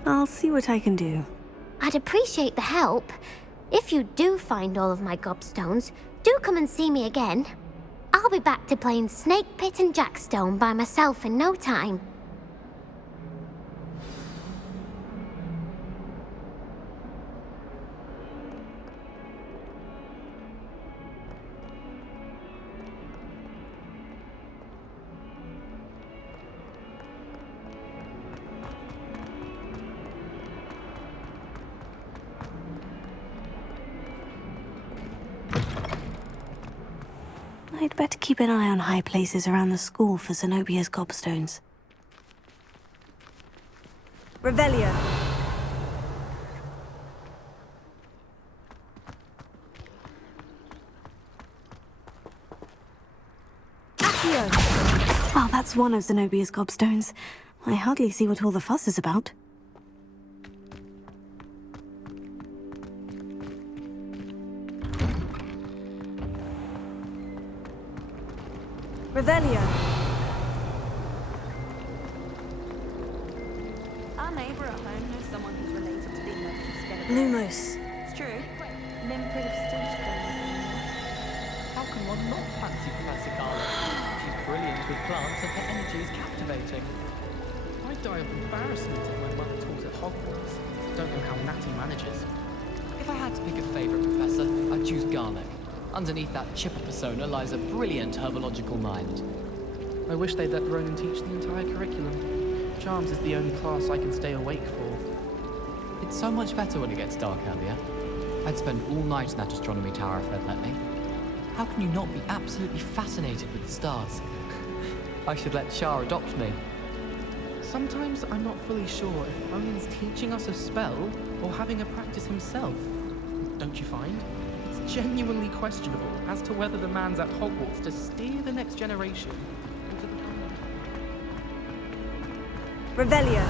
I'll see what I can do. I'd appreciate the help. If you do find all of my gobstones, do come and see me again. I'll be back to playing Snake Pit and Jackstone by myself in no time. I'd better keep an eye on high places around the school for Zenobia's gobstones. Revelio. Accio! Well, that's one of Zenobia's gobstones. I hardly see what all the fuss is about. Revelio. Our neighbour at home knows someone who's related to the Skeleton. Lumos. It's true. Limpid of Stitch. How can one not fancy Professor Garlic? She's brilliant with plants and her energy is captivating. I'd die of embarrassment if my mother taught at Hogwarts. Don't know how Natty manages. If I had to pick a favourite professor, I'd choose Garlic. Underneath that chipper persona lies a brilliant herbological mind. I wish they'd let Ronan teach the entire curriculum. Charms is the only class I can stay awake for. It's so much better when it gets dark earlier. I'd spend all night in that astronomy tower if they'd let me. How can you not be absolutely fascinated with the stars? I should let Char adopt me. Sometimes I'm not fully sure if Ronan's teaching us a spell or having a practice himself. Don't you find? It's genuinely questionable as to whether the man's at Hogwarts to steer the next generation into the... Revelio.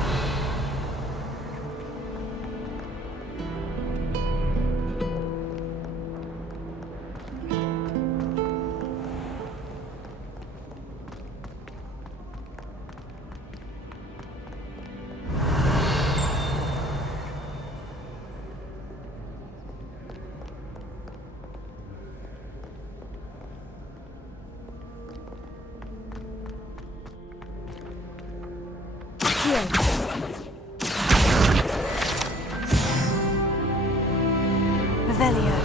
Revelio.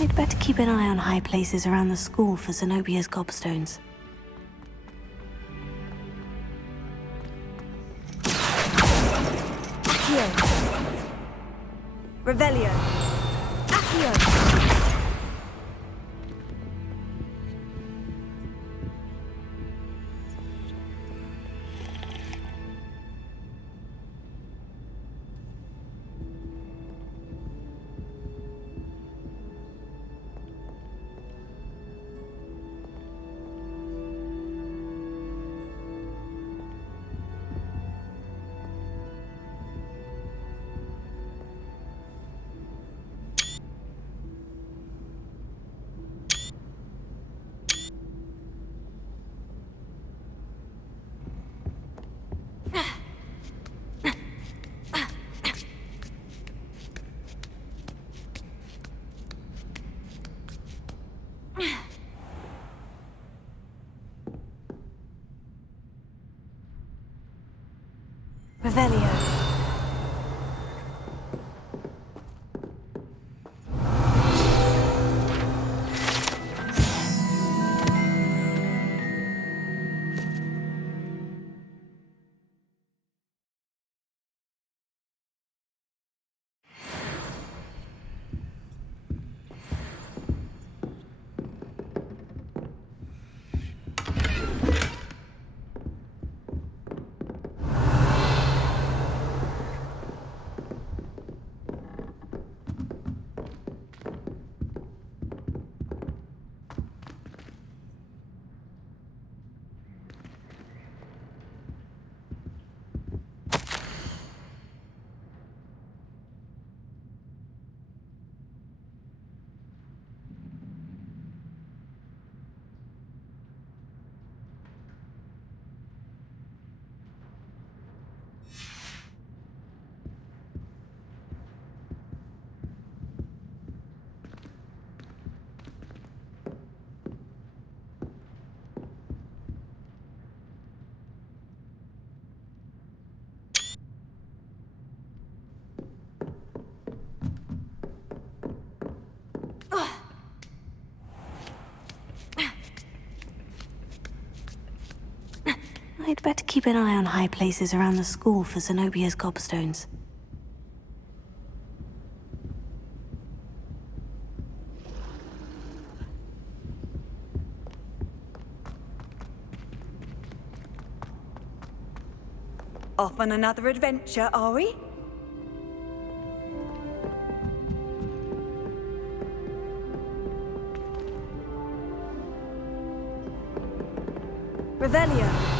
I'd better keep an eye on high places around the school for Zenobia's gobstones. Accio. Revelio. Accio. Revelio. I'd better keep an eye on high places around the school for Zenobia's gobstones. Off on another adventure, are we? Revelio.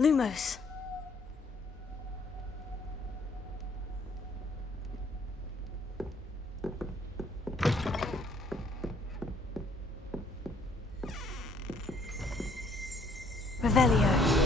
Lumos. Revelio.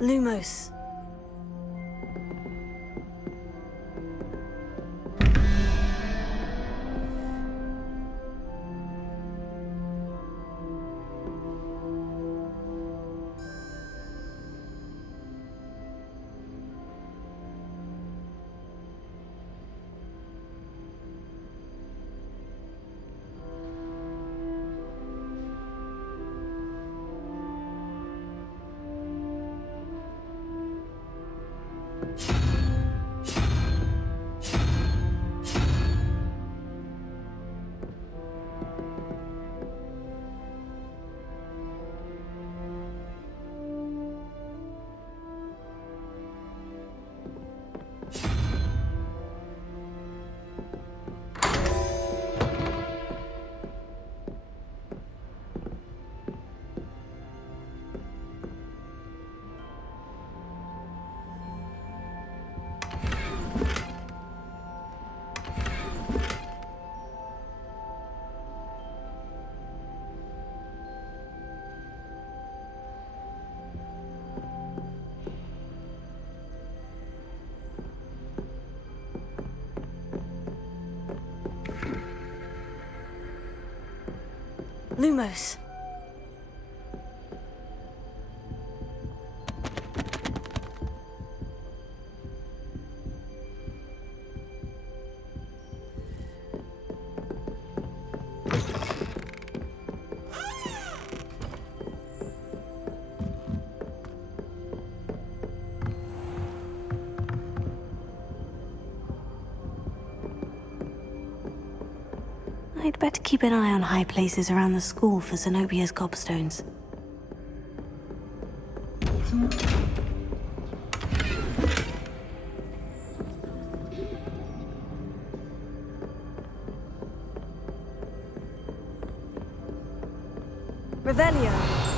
Lumos. Lumos. I'd better keep an eye on high places around the school for Zenobia's gobstones. Revelio.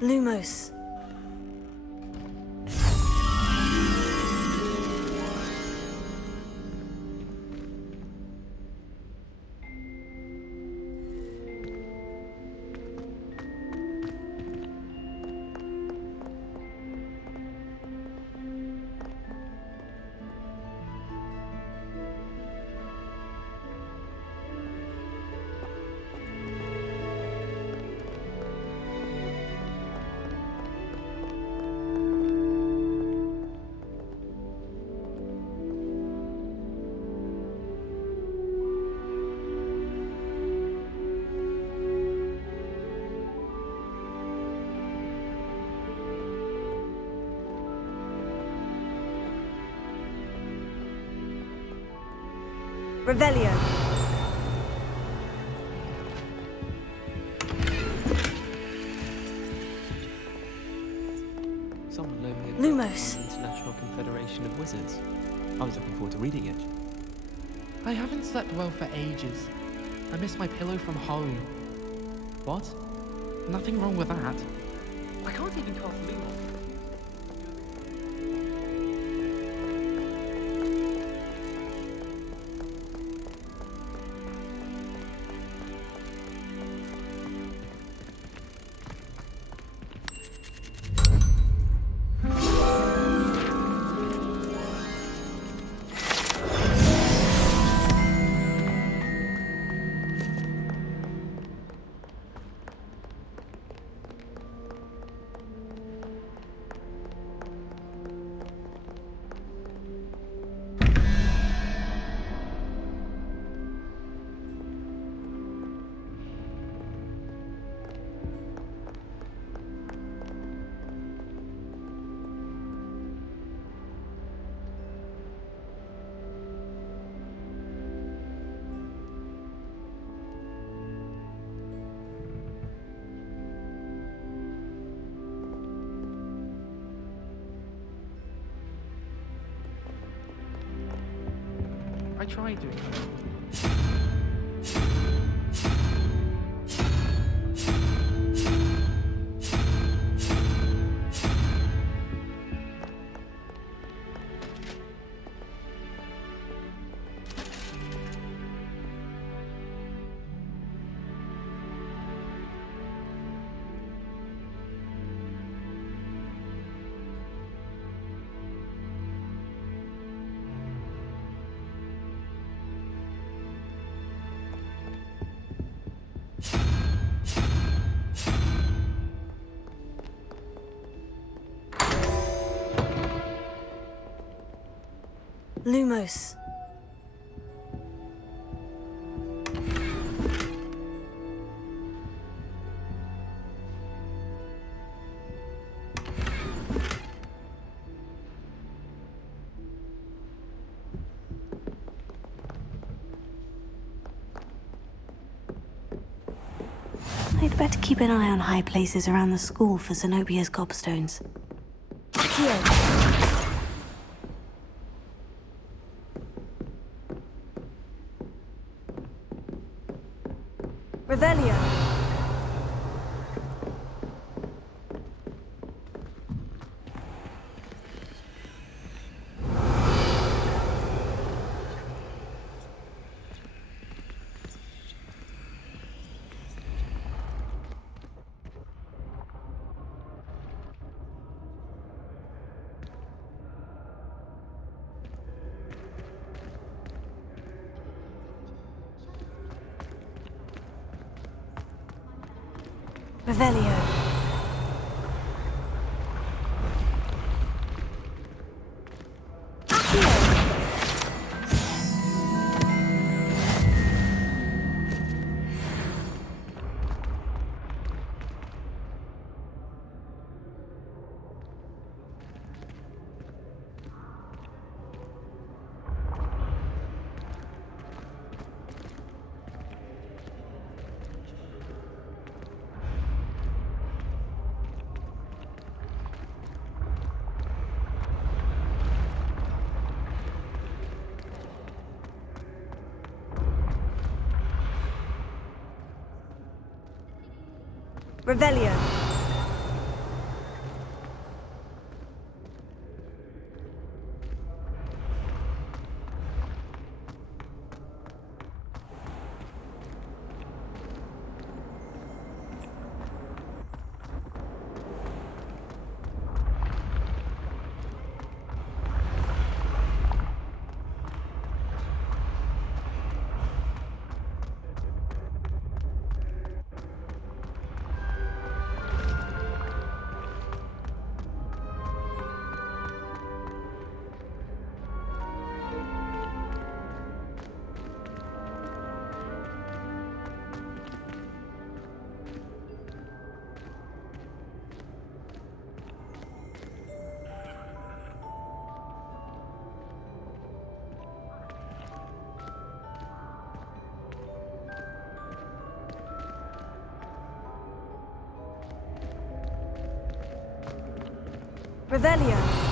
Lumos. Revelio. Someone loaned me a book Lumos. from the International Confederation of Wizards. I was looking forward to reading it. I haven't slept well for ages. I miss my pillow from home. What? Nothing wrong with that. I can't even cast Lumos. I tried doing that. Lumos. I'd better keep an eye on high places around the school for Zenobia's gobstones. Revelio. Revelio. Revelio. Revelio.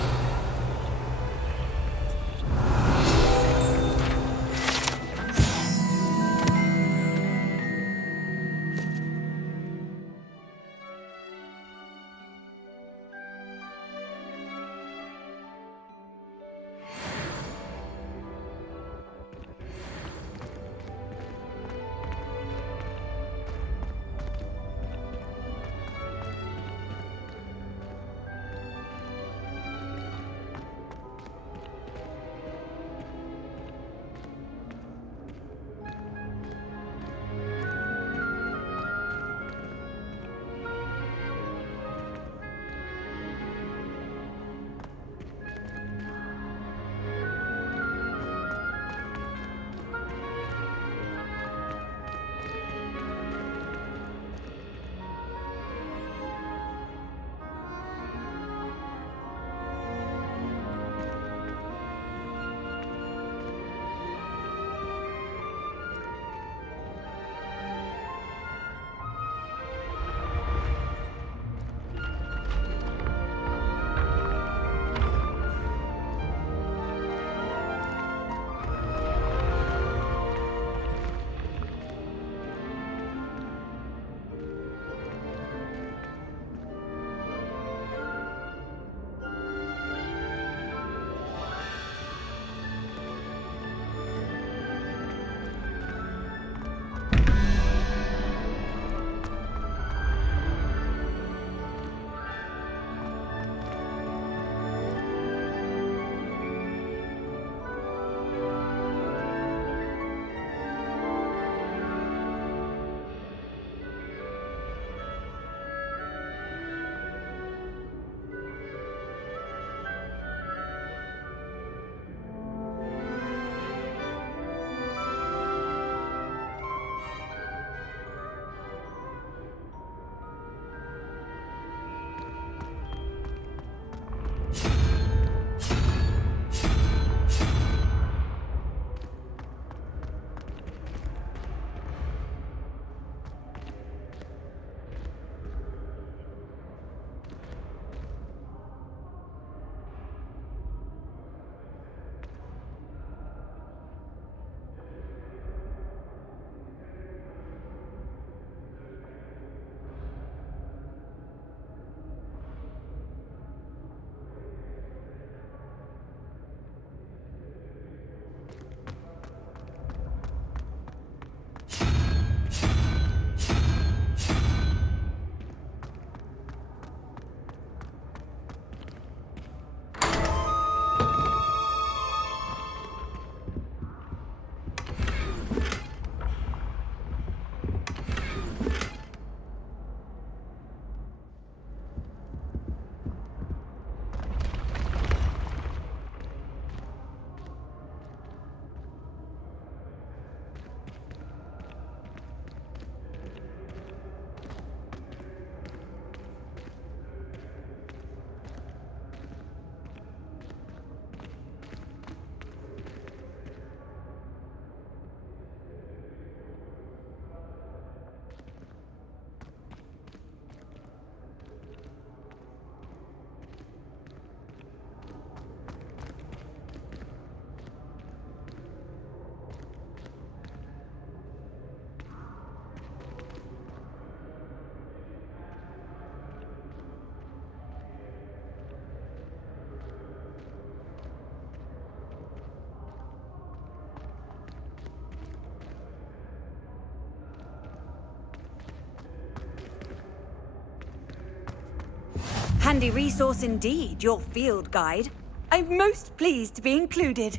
Handy resource indeed, your field guide. I'm most pleased to be included.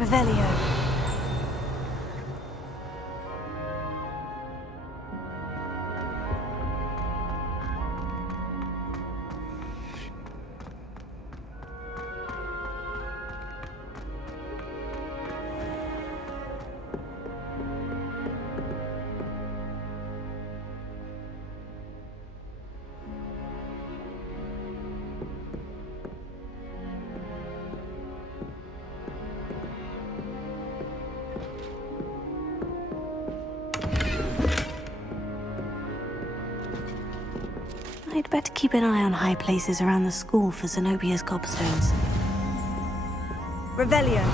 Revelio. I'd better keep an eye on high places around the school for Zenobia's gobstones. Revelio.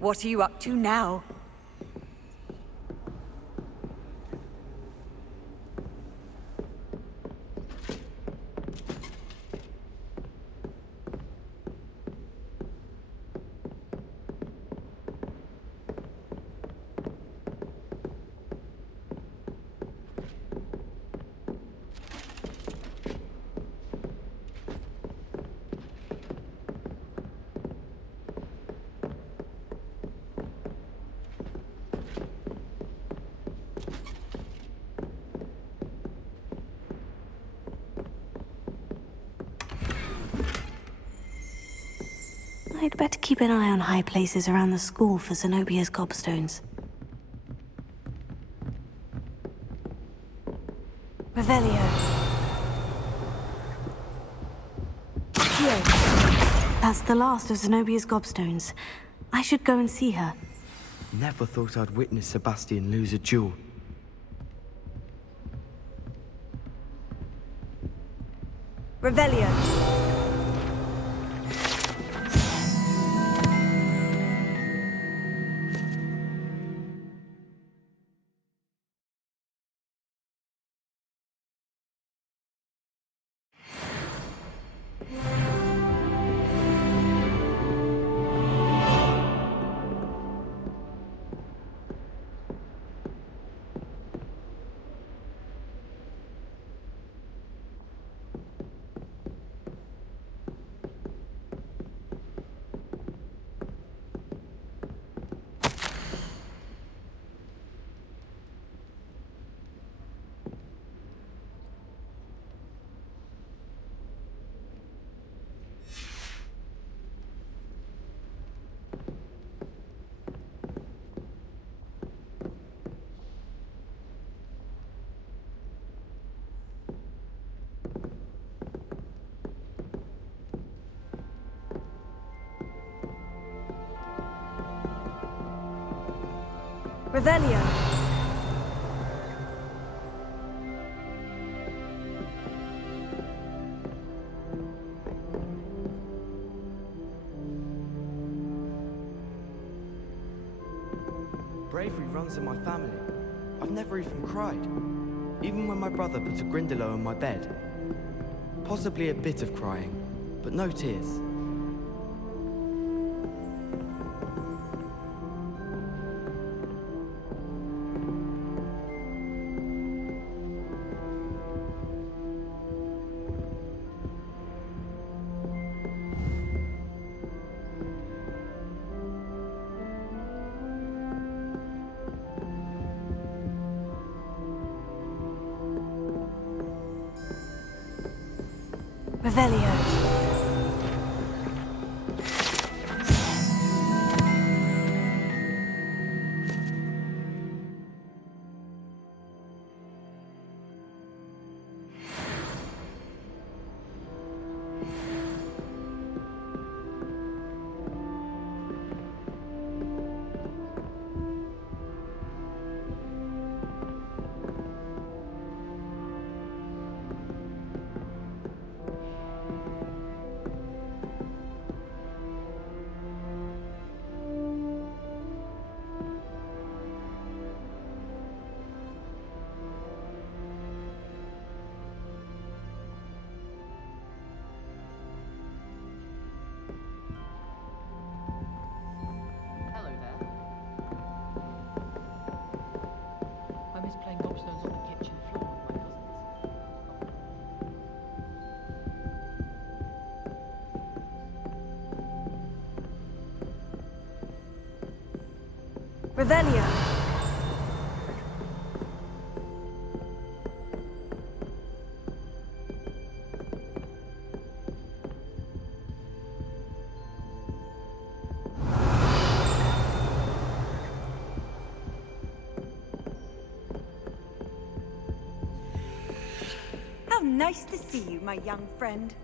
What are you up to now? I'd better keep an eye on high places around the school for Zenobia's gobstones. Revelio. That's the last of Zenobia's gobstones. I should go and see her. Never thought I'd witness Sebastian lose a duel. Revelio. Revelio. Bravery runs in my family. I've never even cried. Even when my brother put a Gryffindor on my bed. Possibly a bit of crying, but no tears. Revelio. Revelio. How nice to see you, my young friend.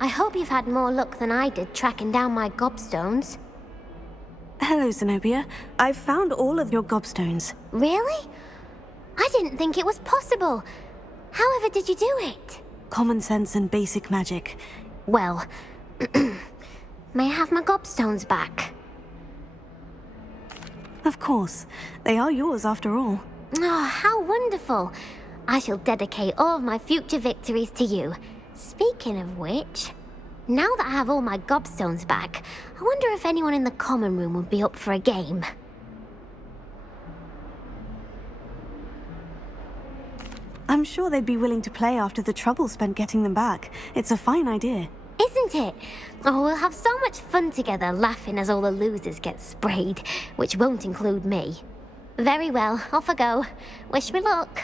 I hope you've had more luck than I did tracking down my gobstones. Hello, Zenobia. I've found all of your gobstones. Really? I didn't think it was possible. However did you do it? Common sense and basic magic. Well, may I have my gobstones back? Of course. They are yours after all. Oh, how wonderful. I shall dedicate all of my future victories to you. Speaking of which, now that I have all my gobstones back, I wonder if anyone in the common room would be up for a game. I'm sure they'd be willing to play after the trouble spent getting them back. It's a fine idea. Isn't it? Oh, we'll have so much fun together laughing as all the losers get sprayed, which won't include me. Very well, off I go. Wish me luck.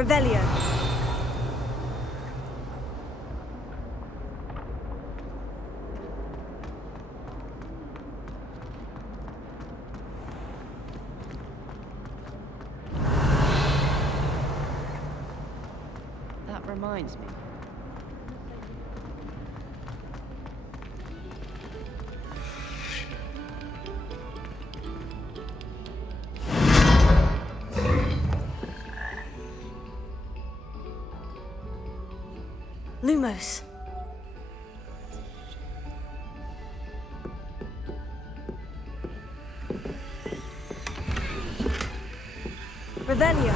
Revelio. That reminds me. Lumos. Revelio.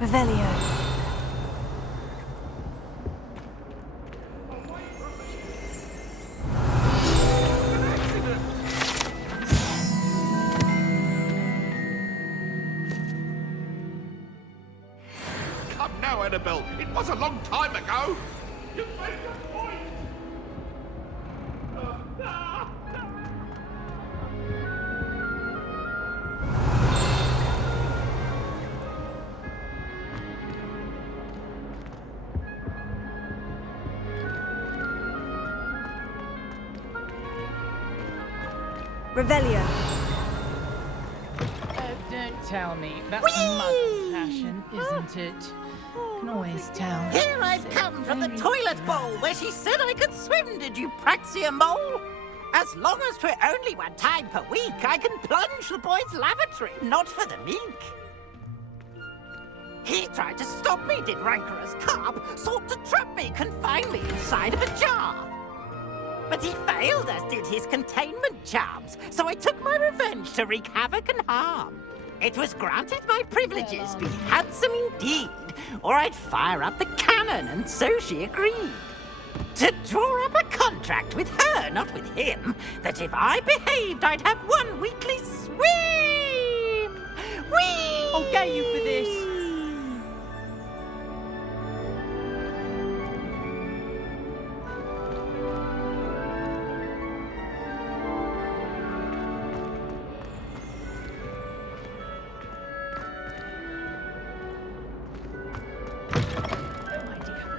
Revelio. Come now, Annabelle. It was a long time ago. You made a point. Revelio. Don't tell me. That's muggle fashion, isn't it? Can always tell. Here I've come from the toilet bowl where she said I could swim, did you praxia mole? As long as 'twere only one time per week, I can plunge the boy's lavatory, not for the mink. He tried to stop me, did rancorous carp, sought to trap me, confine me inside of a jar. But he failed, as did his containment charms, so I took my revenge to wreak havoc and harm. It was granted my privileges be handsome indeed, or I'd fire up the cannon, and so she agreed. To draw up a contract with her, not with him, that if I behaved, I'd have one weekly swim! Whee! I'll get you for this.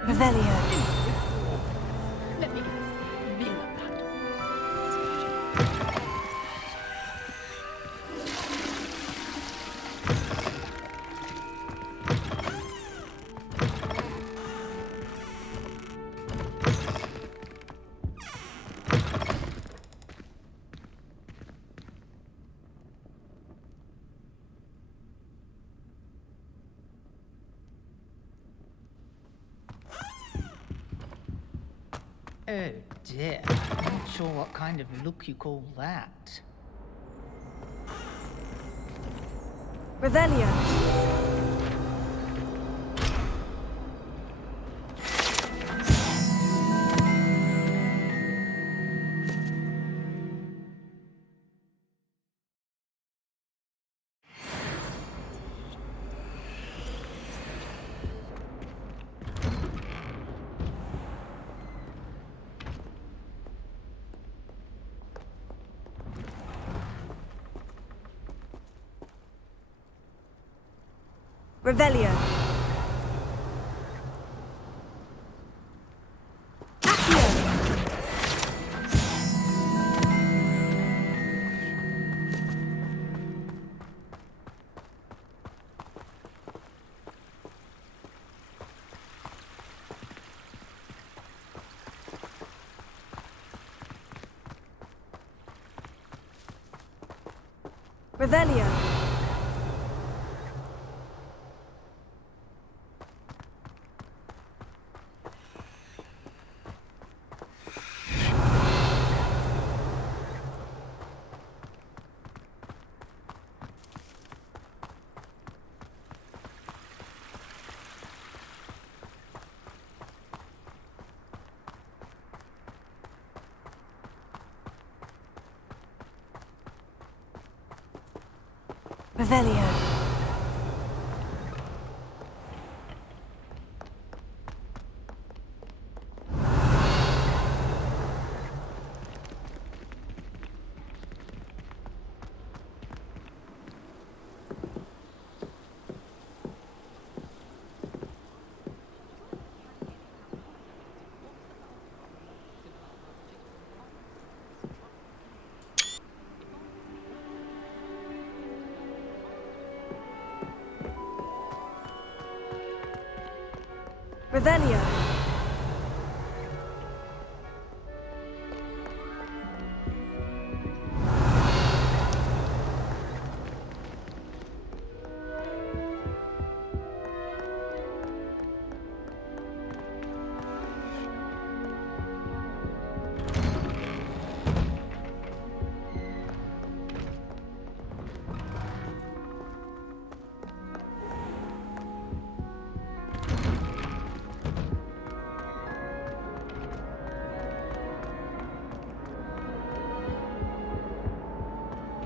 Revelio. Let me feel of that. Oh dear, I'm not sure what kind of look you call that. Revelio. Revelio. Revelio. Revelio. Revelio.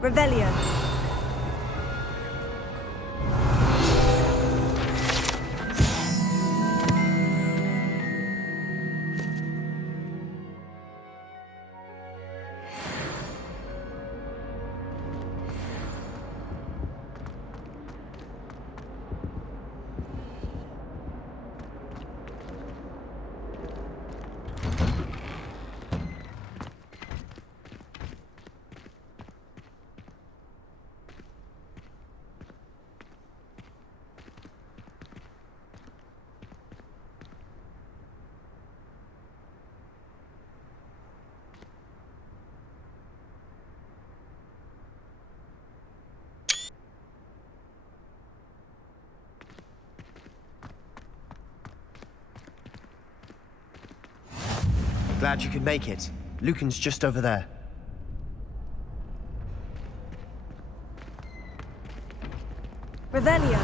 Revelio. Glad you could make it. Lucan's just over there. Revelio.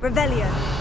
Revelio.